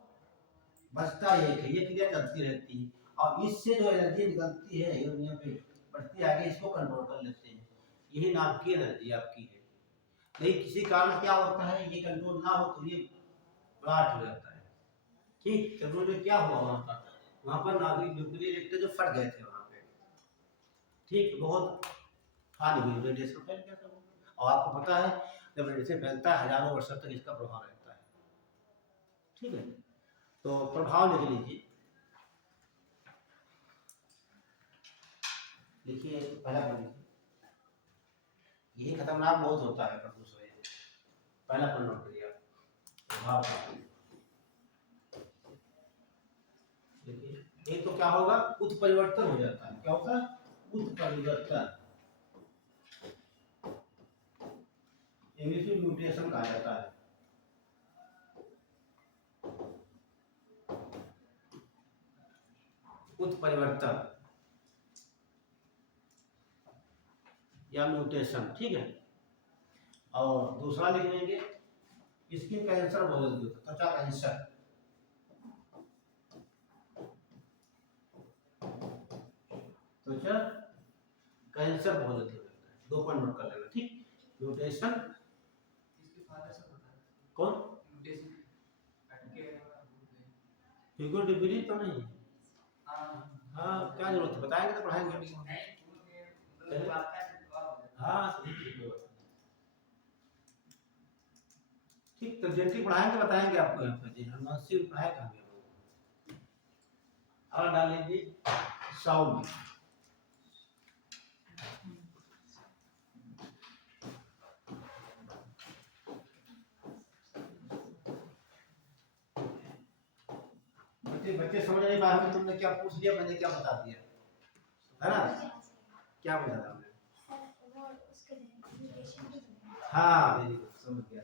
बचता एक है, ये क्रिया चलती रहती है। और इससे जो एनर्जी निकलती है यूरेनियम पे बढ़ती आगे, इसको कंट्रोल कर लेते हैं। यही नाभिकीय एनर्जी आपकी है। नहीं किसी कारण क्या होता है, ये कंट्रोल ना हो तो ये ब्लास्ट हो जाता है। ठीक, चलो जो क्या हुआ वहाँ पर नाभिक न्यूक्लियर रिएक्टर जो फट गए थे वहाँ पे। ठीक, बहुत हानि हुई, रेडिएशन फैल गया था। और आपको पता है जब रेडिएशन फैलता है हजारों वर्षों तक इसका प्रभाव रहता है। ठीक है, तो प्रभाव लिख लीजिए। लिखिए पहला पढ़िए। यही खतरनाक बहुत होता है प्रदूषण। पहला पढ़ नोट करिए प्रभाव का। देखिए एक तो क्या होगा, उत्परिवर्तन हो जाता है। क्या होता है? उत्परिवर्तन, इंग्लिश में म्यूटेशन कहा जाता है। उत्परिवर्तन या म्यूटेशन, ठीक है। और दूसरा लिख लेंगे स्किन कैंसर बोल दिया, त्वचा कैंसर। त्वचा कैंसर बोल दिया, 2 पॉइंट नोट कर लेना। ठीक, म्यूटेशन कौन? फिगर डिग्री तो नहीं। हाँ क्या जरूरत है, बताएंगे तो पढ़ाएंगे। हाँ ठीक, तो जेंटी पढ़ाएंगे बताएंगे आपको यहाँ पे। जी हनुवंशी पढ़ाए कहाँ गए? और डाल लीजिए साउंड में। बच्चे बच्चे समझ नहीं पा रहे, तुमने क्या पूछ लिया, मैंने क्या बता दिया, है ना? क्या बता रहा हूँ? वो उसके एजुकेशन के हाँ वेरी गुड, समझ गया,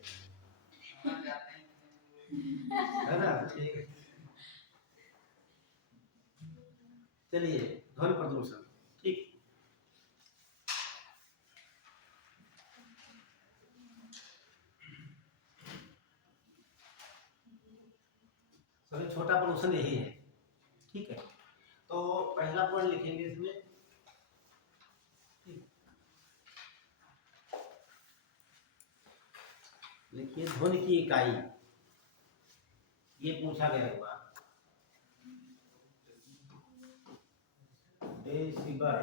है ना? ठीक है, चलिए ध्वनि प्रदूषण। ठीक, सबसे छोटा प्रदूषण यही है। ठीक है, तो पहला पॉइंट लिखेंगे इसमें। लिखिए ध्वनि की इकाई, ये पूछा गया होगा, डेसिबल।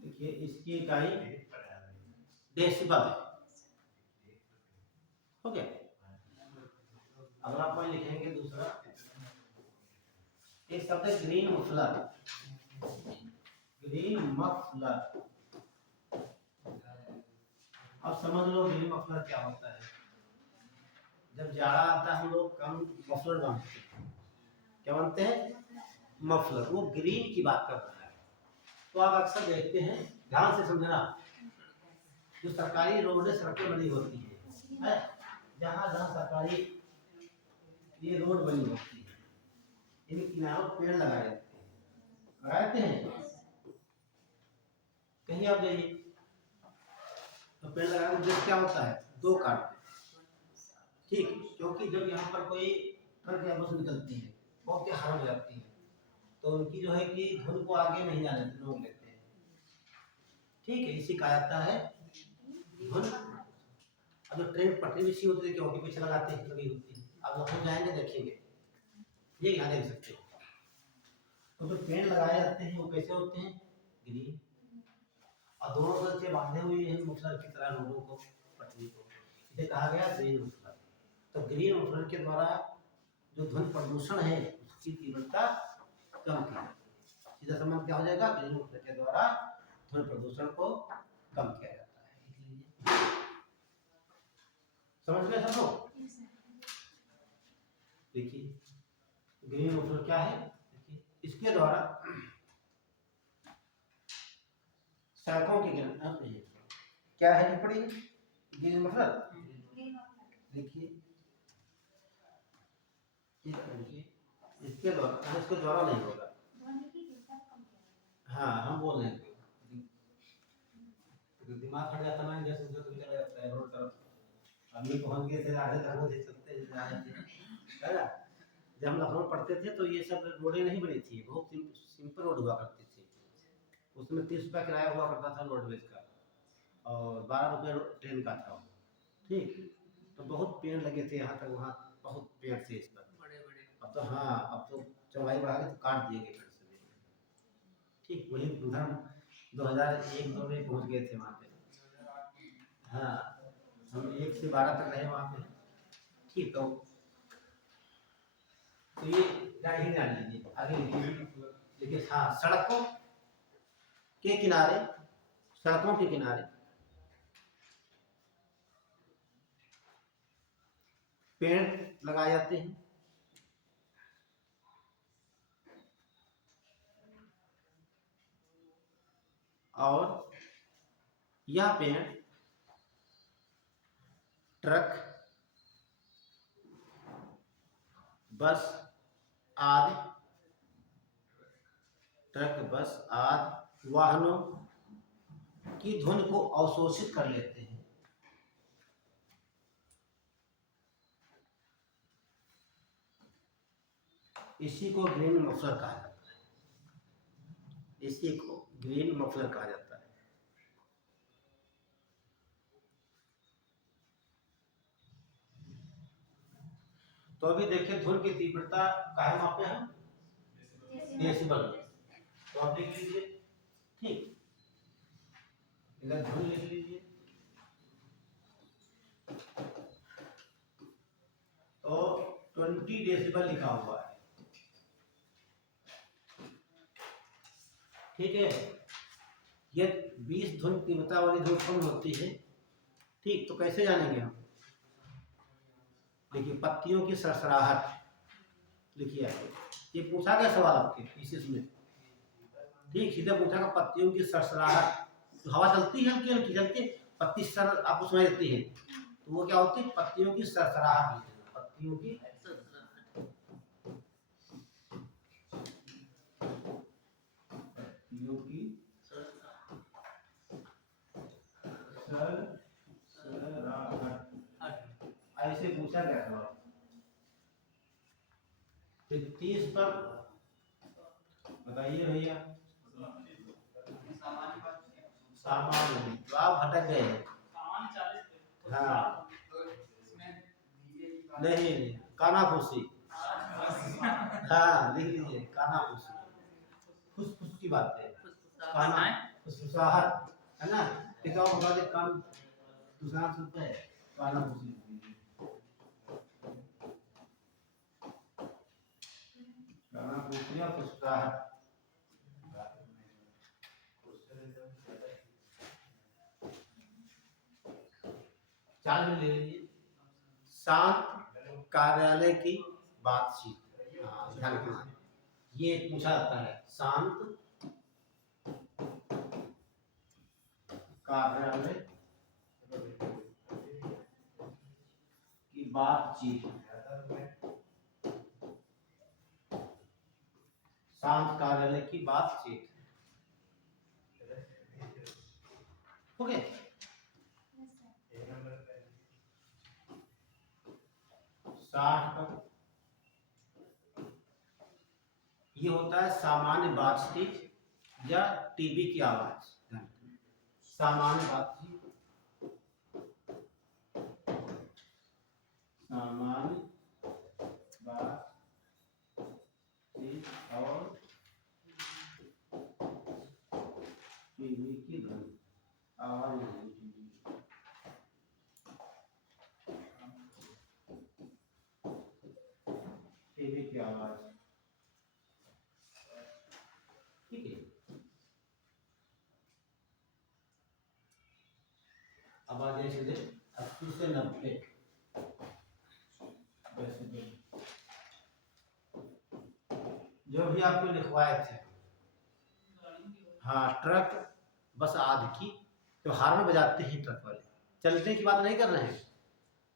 देखिए इसकी इकाई डेसिबल है। हो गया। अगला पॉइंट लिखेंगे दूसरा, एक शब्द है ग्रीन मफलर। ग्रीन मफलर, अब समझ लो ग्रीन मफलर क्या होता है। जब जाड़ा आता है हम लोग कम मफलर बांधते हैं। क्या बांधते हैं? मफलर। वो ग्रीन की बात कर रहा है। तो आप अक्सर देखते हैं, ध्यान से समझना, जो सरकारी रोडें सड़कें बनी होती है, जहाँ जहाँ सरकारी ये रोड बनी होती है, इन किनारों पेड़ लगाए जाते हैं। लगाते हैं, कहीं आप जाइए तो पेड़ लगाने का उद्देश्य क्या होता है? दो कारण। ठीक, क्योंकि जब यहाँ पर कोई ट्रक या बस निकलती है, बहुत हार्ड हो जाती है, तो उनकी जो है कि धुन को आगे नहीं जाने देते, रोक लेते हैं। ठीक है, इसी का आता है धुन। अब जो ट्रेन पटरी बिछी होती है, क्योंकि पीछे लगाते हैं, लगी होती है, आप लोग खुद जाएंगे देखेंगे, ये यहाँ देख सकते हो। तो जो पेड़ लगाए जाते हैं वो कैसे होते हैं? ग्रीन। और दोनों तरफ से बांधे हुए हैं मफलर की तरह रोडों को, पटरी को, इसे कहा गया ग्रीन मफलर। तो ग्रीन मफलर के द्वारा जो ध्वनि प्रदूषण है उसकी तीव्रता कम की जाती है। सीधा संबंध क्या हो जाएगा? ग्रीन मफलर के द्वारा ध्वनि प्रदूषण को कम किया जाता है। समझ गए सब लोग? देखिए ग्रीन मफलर क्या है, देखिए इसके द्वारा सड़कों के किनारे क्या है पड़ी ग्रीन मफलर। देखिए इसके द्वारा, इसके द्वारा नहीं होगा। हाँ हम बोल रहे हैं, तो दिमाग हट जाता है, जैसे उधर चला जाता है रोड तरफ, अभी पहुंच गए थे आधे तक देख सकते हैं, है ना? जब हम लखनऊ पढ़ते थे तो ये सब रोडें नहीं बनी थी, बहुत सिंपल रोड हुआ करती थी। उसमें 30 रुपया किराया हुआ करता था रोडवेज का, और 12 रुपये ट्रेन का था। ठीक, तो बहुत पेड़ लगे थे यहाँ तक, वहाँ बहुत पेड़ थे इस पर बड़े बड़े। अब तो हाँ, अब तो चौड़ाई बढ़ा के तो काट दिए गए फिर से। ठीक, वही उधर 2001-2 में पहुँच गए थे वहाँ पे। हाँ हम 1 से 12 तक रहे वहाँ पे। ठीक, तो ये डायरी डाल लीजिए, आगे लिखिए। देखिए हाँ, सड़कों के किनारे, सड़कों के किनारे पेड़ लगाए जाते हैं, और यह पेड़ ट्रक, बस आदि, ट्रक बस आदि वाहनों की धुन को अवशोषित कर लेते हैं। इसी को ग्रीन मफलर कहा जाता है। इसी को ग्रीन मफलर कहा जाता है। तो अभी देखिए ध्वनि की तीव्रता काहे मापे हम डेसिबल, तो आप लिख लीजिए। ठीक, इधर ध्वनि लिख लीजिए। तो 20 डेसिबल लिखा हुआ है। ठीक है, ये 20 ध्वनि तीव्रता वाली ध्वनि उत्पन्न होती है। ठीक, तो कैसे जानेंगे हम? देखिए पत्तियों की सरसराहट लिखिए आपको, ये पूछा गया सवाल आपके थीसिस में। ठीक, सीधे पूछा कि पत्तियों की सरसराहट, तो हवा चलती है हल्की हल्की चलती है, पत्ती सर आपको सुनाई देती है, तो वो क्या होती है? पत्तियों की सरसराहट, पत्तियों की पत्तियों की सरसराहट, ऐसे पूछा गया था। फिर 30 पर बताइए भैया, सामान्य, तो आप भटक गए। सामान 40 पे। हाँ, तो इसमें नहीं कानाफूसी, हाँ लिख लीजिए कानाफूसी, फुसफुस की बात है, काना फुसफुसाहट है ना, किताब बता दे कान दूसरा सुनता है कानाफूसी, कानाफूसी या फुसफुसाहट। चार में ले लीजिए, शांत कार्यालय की बातचीत, हाँ ध्यान रखना, ये पूछा जाता है शांत कार्यालय की बातचीत, शांत कार्यालय की बातचीत। ओके, ये होता है सामान्य बातचीत या टीवी की आवाज, सामान्य बातचीत, सामान्य बातचीत और टीवी की ध्वनि आवाज नहीं, टीवी की आवाज। ठीक है, अब आ जाए सीधे 80 से 90 डेसिबल, जो भी आपको लिखवाए थे। हाँ, ट्रक बस आदि की त्योहार में बजाते हैं ट्रक वाले, चलने की बात नहीं कर रहे हैं।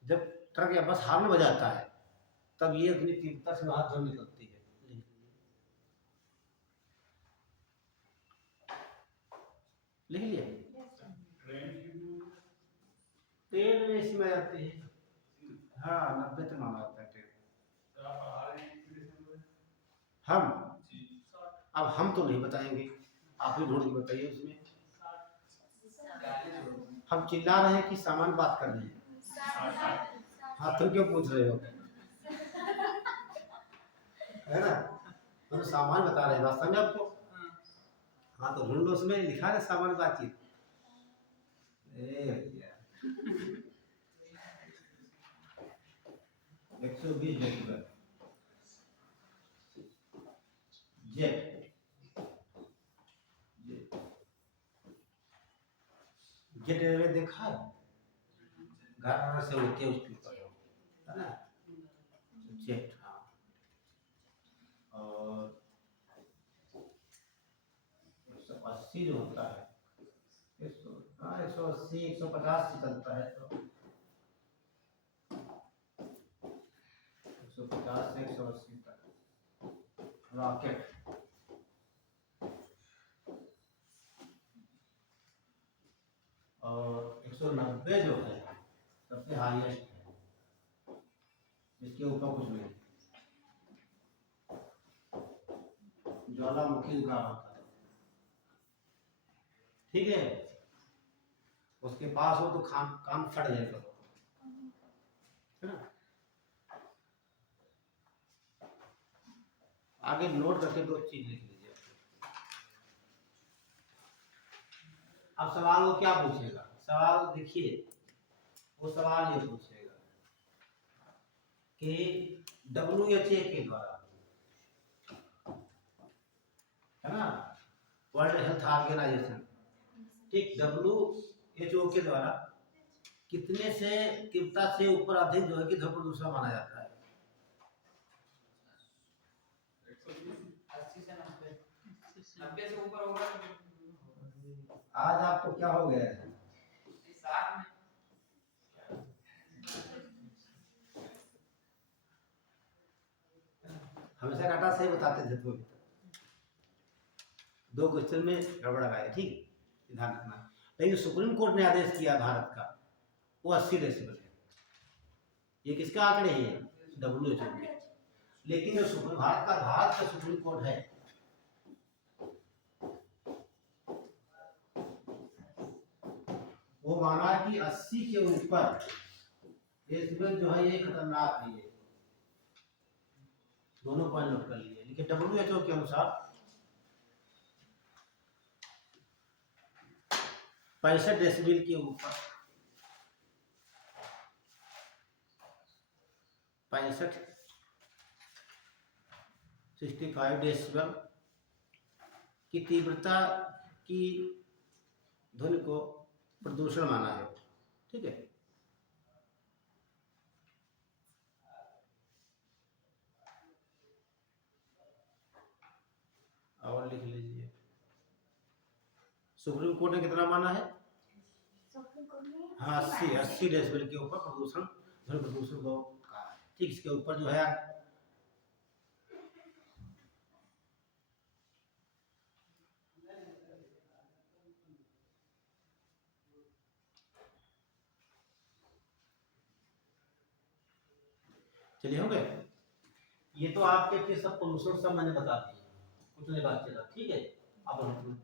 जब ट्रक या बस हार में बजाता है तब ये अपनी तीव्रता से बाहर ध्वनि निकलती है। लिख लिए? ट्रेन में इसमें आती है, हाँ 90 तक माना जाता है ट्रेन। हम अब हम तो नहीं बताएंगे, आप ही ढूंढ के बताइए उसमें। हम चिल्ला रहे हैं कि सामान बात कर रहे हैं? हाँ, तुम क्यों पूछ रहे हो? है ना, हम सामान बता रहे हैं, बात समझ आपको? हाँ, तो ढूंढो, उसमें लिखा है सामान बातचीत। 120 डेसिबल जेट, जेट रेलवे देखा है, घर से होते हैं उसके ऊपर, है ना, जेट। हाँ, और 180 जो होता है, 180 150 से चलता है, तो 150 से 180 तक रॉकेट। और 190 जो है सबसे हाईएस्ट है, इसके ऊपर कुछ नहीं, ज्वालामुखी का होता है। ठीक है, उसके पास हो तो काम फट जाएगा, है ना। आगे नोट करके दो चीज लिख लीजिए। अब सवाल वो क्या पूछेगा, सवाल देखिए, वो सवाल ये पूछेगा कि WHO के द्वारा, है ना, वर्ल्ड हेल्थ ऑर्गेनाइजेशन, ठीक, WHO के द्वारा कितने से तीव्रता से ऊपर अधिक जो है कि ध्वनि प्रदूषण माना जाता है? 80 से 90 से ऊपर होगा तो आज आपको क्या हो गया है? 60 में हमेशा डाटा सही बताते थे तो दो क्वेश्चन में गड़बड़ आ गया, ठीक, ध्यान रखना। लेकिन सुप्रीम कोर्ट ने आदेश किया भारत का, वो 80 डेसिबल है। ये किसका आंकड़े है? WHO के। लेकिन जो भारत का सुप्रीम कोर्ट है, वो माना कि 80 के ऊपर डेसिबल जो है ये खतरनाक है। ये दोनों पॉइंट नोट कर लीजिए। लेकिन WHO के अनुसार 65 डेसिबल के ऊपर, 65 डेसिबल की तीव्रता की ध्वनि को प्रदूषण माना है, ठीक है। और लिख लीजिए, सुप्रीम कोर्ट ने कितना माना है? हाँ, 80 डेसिबल के ऊपर प्रदूषण, ध्वनि प्रदूषण को कहा है, ठीक। इसके ऊपर जो है चलिए, हो गए। ये तो आपके सब पोल्यूशन सब मैंने बता दिए, कुछ नहीं बात चला, ठीक है। अब हम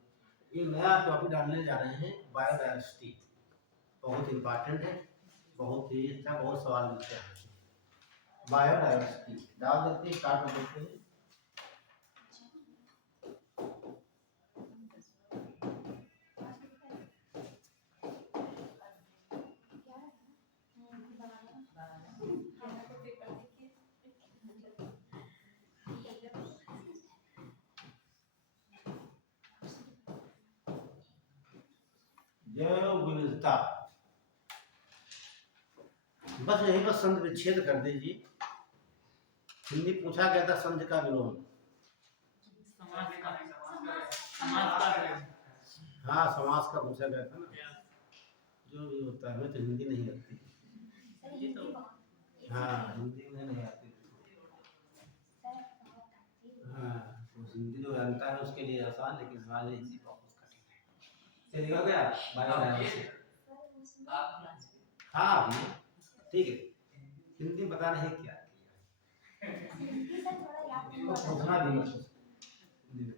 ये नया टॉपिक डालने जा रहे हैं, बायोडायवर्सिटी। बहुत इंपॉर्टेंट है, बहुत ही अच्छा, बहुत सवाल मिलते हैं। बायोडायवर्सिटी डाल देते हैं, स्टार्ट कर देते हैं। जैव विविधता, बस यही बस संधि विच्छेद कर दीजिए। हिंदी पूछा गया था संधि का विलोम, समाज का हाँ समास का पूछा गया था ना। जो भी होता है, हमें तो हिंदी नहीं आती, हाँ हिंदी में नहीं आती, हाँ तो हिंदी जो जानता है उसके लिए आसान, लेकिन हमारे लिए हिंदी बहुत कठिन है। चलिए, हो गया बायोडायवर्सिटी। हाँ भैया, ठीक है, हिंदी पता नहीं क्या पूछना भी मत,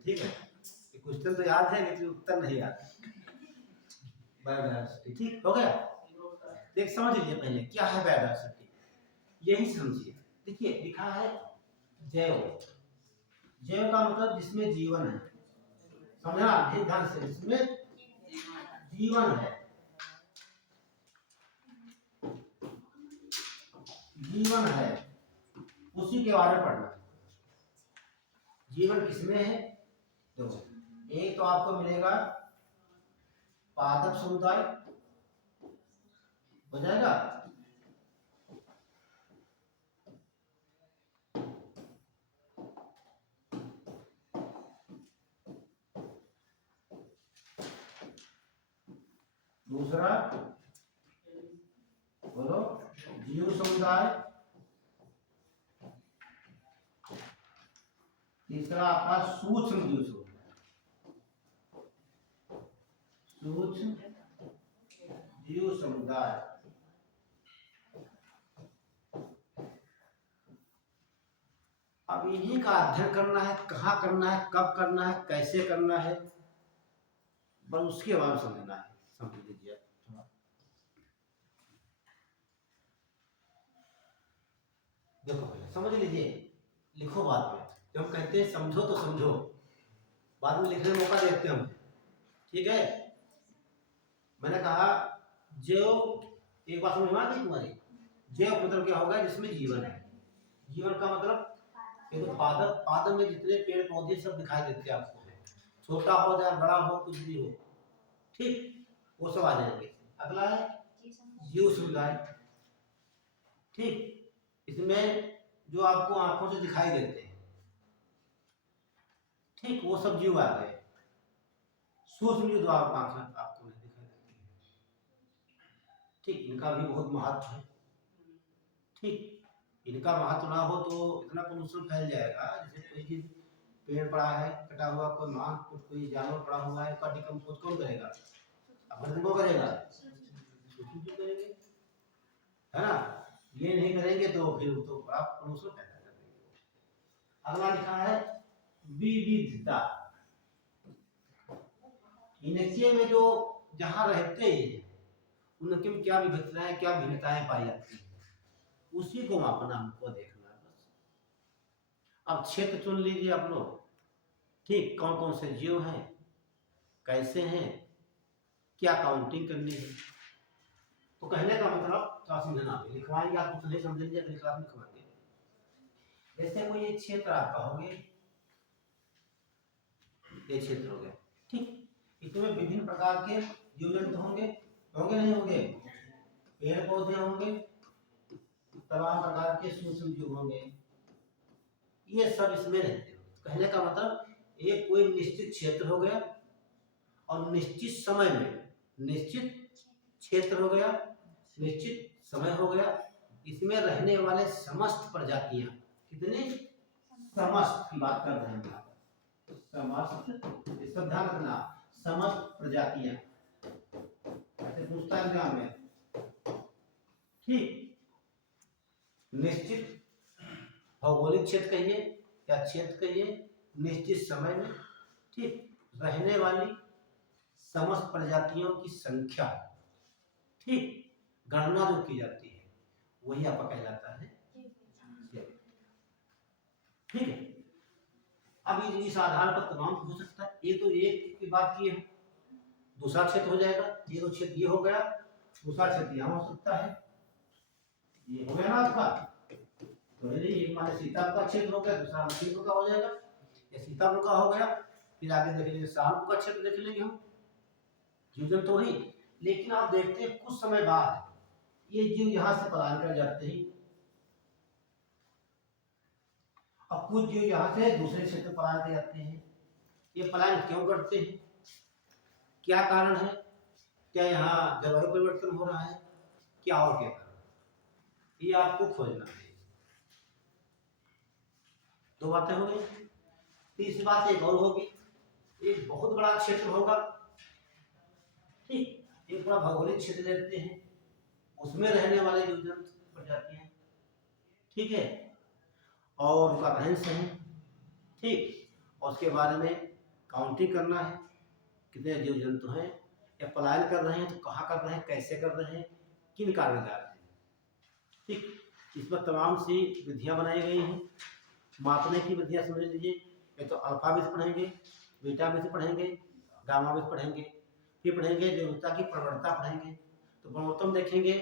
ठीक है। क्वेश्चन तो याद है लेकिन उत्तर नहीं याद। बायोडायवर्सिटी, ठीक हो गया। देख समझ लीजिए पहले क्या है बायोडायवर्सिटी, यही समझिए। देखिए लिखा है जैव, जैव का मतलब जिसमें जीवन है, समझा ध्यान से, जिसमें जीवन है, जीवन है, उसी के बारे में पढ़ना। जीवन किसमें है? देखो, एक तो आपको मिलेगा पादप समुदाय, हो जाएगा, दूसरा बोलो जीव समुदाय, तीसरा आपका सूक्ष्म जीव समुदाय, सूक्ष्म जीव समुदाय। अब इन्हीं का अध्ययन करना है, कहाँ करना है, कब करना है, कैसे करना है, बस उसके बाद समझना है। समझ लीजिए थोड़ा, देखो पहले समझ लीजिए, लिखो बाद में। जब हम कहते हैं समझो तो समझो, बाद में लिखने में मौका देते हैं हम, ठीक है। मैंने कहा जो, एक बात समझ में आ गई तुम्हारी, जो मतलब क्या होगा, जिसमें जीवन है। जीवन का मतलब ये तो पादप, पादप में जितने पेड़ पौधे सब दिखाई देते हैं आपको, छोटा हो या बड़ा हो, कुछ भी हो, ठीक, वो सब आ जाएंगे। अगला है जीव समुदाय, ठीक, इसमें जो आपको आंखों से दिखाई देते हैं, ठीक, वो सब जीव आ गए। सूक्ष्म जीव आपको नहीं दिखाई देते हैं, ठीक, इनका भी बहुत महत्व है, ठीक। इनका महत्व ना हो तो इतना प्रदूषण फैल जाएगा। जैसे कोई चीज पेड़ पड़ा है कटा हुआ, कोई मांस, कोई जानवर पड़ा हुआ है, उसका डिकम्पोज कौन करेगा? अपने को करेगा, करेंगे, है ना। ये नहीं करेंगे तो फिर तो बड़ा प्रदूषण पैदा कर देंगे। अगला लिखा है विविधता। इनके में जो जहाँ रहते हैं उनके में क्या विविधताएं, क्या भिन्नताएं पाई जाती है, उसी को मापना हमको देखना है बस। अब क्षेत्र चुन लीजिए आप लोग, ठीक, कौन कौन से जीव हैं, कैसे हैं, क्या काउंटिंग करनी है। तो कहने का मतलब क्या समझना, लिखवाएंगे आप कुछ नहीं समझेंगे, अगली क्लास में लिखवाएंगे। जैसे कोई ये क्षेत्र आपका हो गया, ये क्षेत्र हो गया, ठीक, इसमें विभिन्न प्रकार के जीव जंतु होंगे, होंगे नहीं होंगे, पेड़ पौधे होंगे, तमाम प्रकार के सूक्ष्म जीव होंगे, ये सब इसमें रहते हैं। कहने का मतलब एक कोई निश्चित क्षेत्र हो गया और निश्चित समय में, निश्चित क्षेत्र हो गया, निश्चित समय हो गया, इसमें रहने वाले समस्त प्रजातियां, कितने, समस्त की बात कर रहे हैं, समस्त, इसका ध्यान रखना, समस्त प्रजातियां, ऐसे पूछता है एग्जाम में, ठीक। निश्चित भौगोलिक क्षेत्र कहिए या क्षेत्र कहिए, निश्चित समय में, ठीक, रहने वाली समस्त प्रजातियों की संख्या, ठीक, गणना जो की जाती है वही आपका कहलाता है, ठीक है। अब इस आधार पर तमाम हो सकता है, ये तो एक की बात की है, दूसरा क्षेत्र हो जाएगा, ये तो क्षेत्र ये हो गया, दूसरा क्षेत्र यहाँ हो सकता है, ये हो गया ना आपका, तो ये माने सीतापुर का क्षेत्र हो गया, दूसरा लखीमपुर का हो जाएगा, ये सीतापुर का हो गया, फिर आगे देख लीजिए सहारनपुर का क्षेत्र देख लेंगे हम, जीव तो ही। लेकिन आप देखते हैं कुछ समय बाद ये जीव यहाँ से पलायन कर जाते हैं, और कुछ जीव यहाँ से दूसरे क्षेत्र पलायन कर जाते हैं। ये पलायन क्यों करते हैं, क्या कारण है, क्या यहाँ जलवायु परिवर्तन हो रहा है, क्या और क्या कारण, ये आपको खोजना है। दो बातें हो गई। तीसरी बात एक और होगी, एक बहुत बड़ा क्षेत्र होगा, ठीक, एक बड़ा भौगोलिक क्षेत्र लेते हैं, उसमें रहने वाले जीव जंतु प्रजातियां, ठीक है, और उनका रहन सहन, ठीक, और उसके बारे में काउंटिंग करना है, कितने जीव जंतु हैं, या पलायन कर रहे हैं तो कहाँ कर रहे हैं, कैसे कर रहे हैं, किन कारण जा रहे हैं, ठीक। इस पर तमाम सी विधियां बनाई गई हैं। मापने की विधियां समझ लीजिए, ये तो अल्फा विधि पढ़ेंगे, बीटा विधि पढ़ेंगे, गामा विधि पढ़ेंगे, फिर पढ़ेंगे विविधता की प्रवणता पढ़ेंगे, तो प्रवर्तन देखेंगे,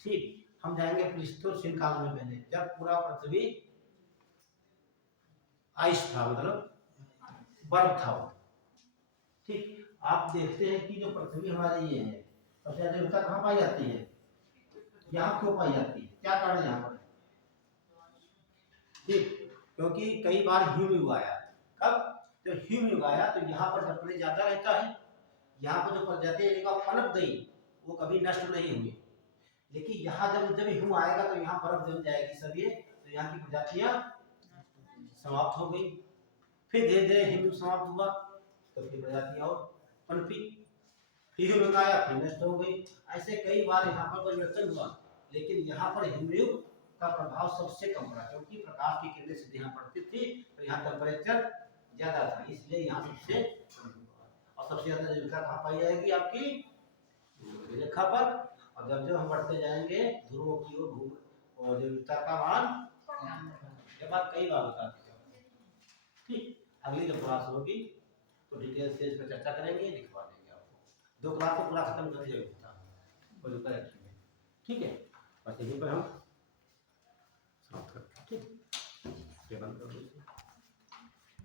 ठीक। हम जाएंगे प्लीस्टोसीन काल में, पहले जब पूरा पृथ्वी आइस था, मतलब बर्फ था, ठीक। आप देखते हैं कि जो पृथ्वी हमारी ये है, सबसे ज्यादा विविधता कहाँ पाई जाती है, यहाँ क्यों पाई जाती है, क्या कारण यहाँ पर, ठीक, क्योंकि कई बार हिमयुग आया, कब, जब हिमयुग आया तो यहाँ पर टेम्परेचर ज्यादा रहता है, यहाँ पर जो प्रजातियां पनप गई वो कभी नष्ट नहीं हुई, लेकिन यहाँ जब हिम आएगा तो यहाँ बर्फ जम जाएगी सब ये, तो यहाँ की प्रजातियां समाप्त हो गई। फिर धीरे धीरे हिमयुग समाप्त हुआ तो फिर प्रजातियां और पनपी, फिर हिमयुग आया फिर नष्ट हो गई, ऐसे कई बार यहाँ पर परिवर्तन हुआ, लेकिन यहाँ पर हिमयुग का प्रभाव सबसे कम पड़ा, क्योंकि प्रकाश की किरणें सीधे यहाँ पड़ती थी, तो यहाँ टेम्परेचर ज्यादा था, इसलिए यहाँ सबसे, और सबसे ज्यादा विविधता कहाँ पाई जाएगी, आपकी रेखा पर, और जब जब हम बढ़ते जाएंगे ध्रुवों की ओर, और विविधता का मान, ये बात कई बार बता चुका, ठीक, अगली जब क्लास होगी तो डिटेल से इस पर चर्चा करेंगे, लिखवा देंगे आपको। 2 क्लास तो पूरा खत्म कर दिया होता है और जो करेक्ट में, ठीक है। बस यहीं पर हम समाप्त करते हैं, ठीक, ये बंद कर दीजिए।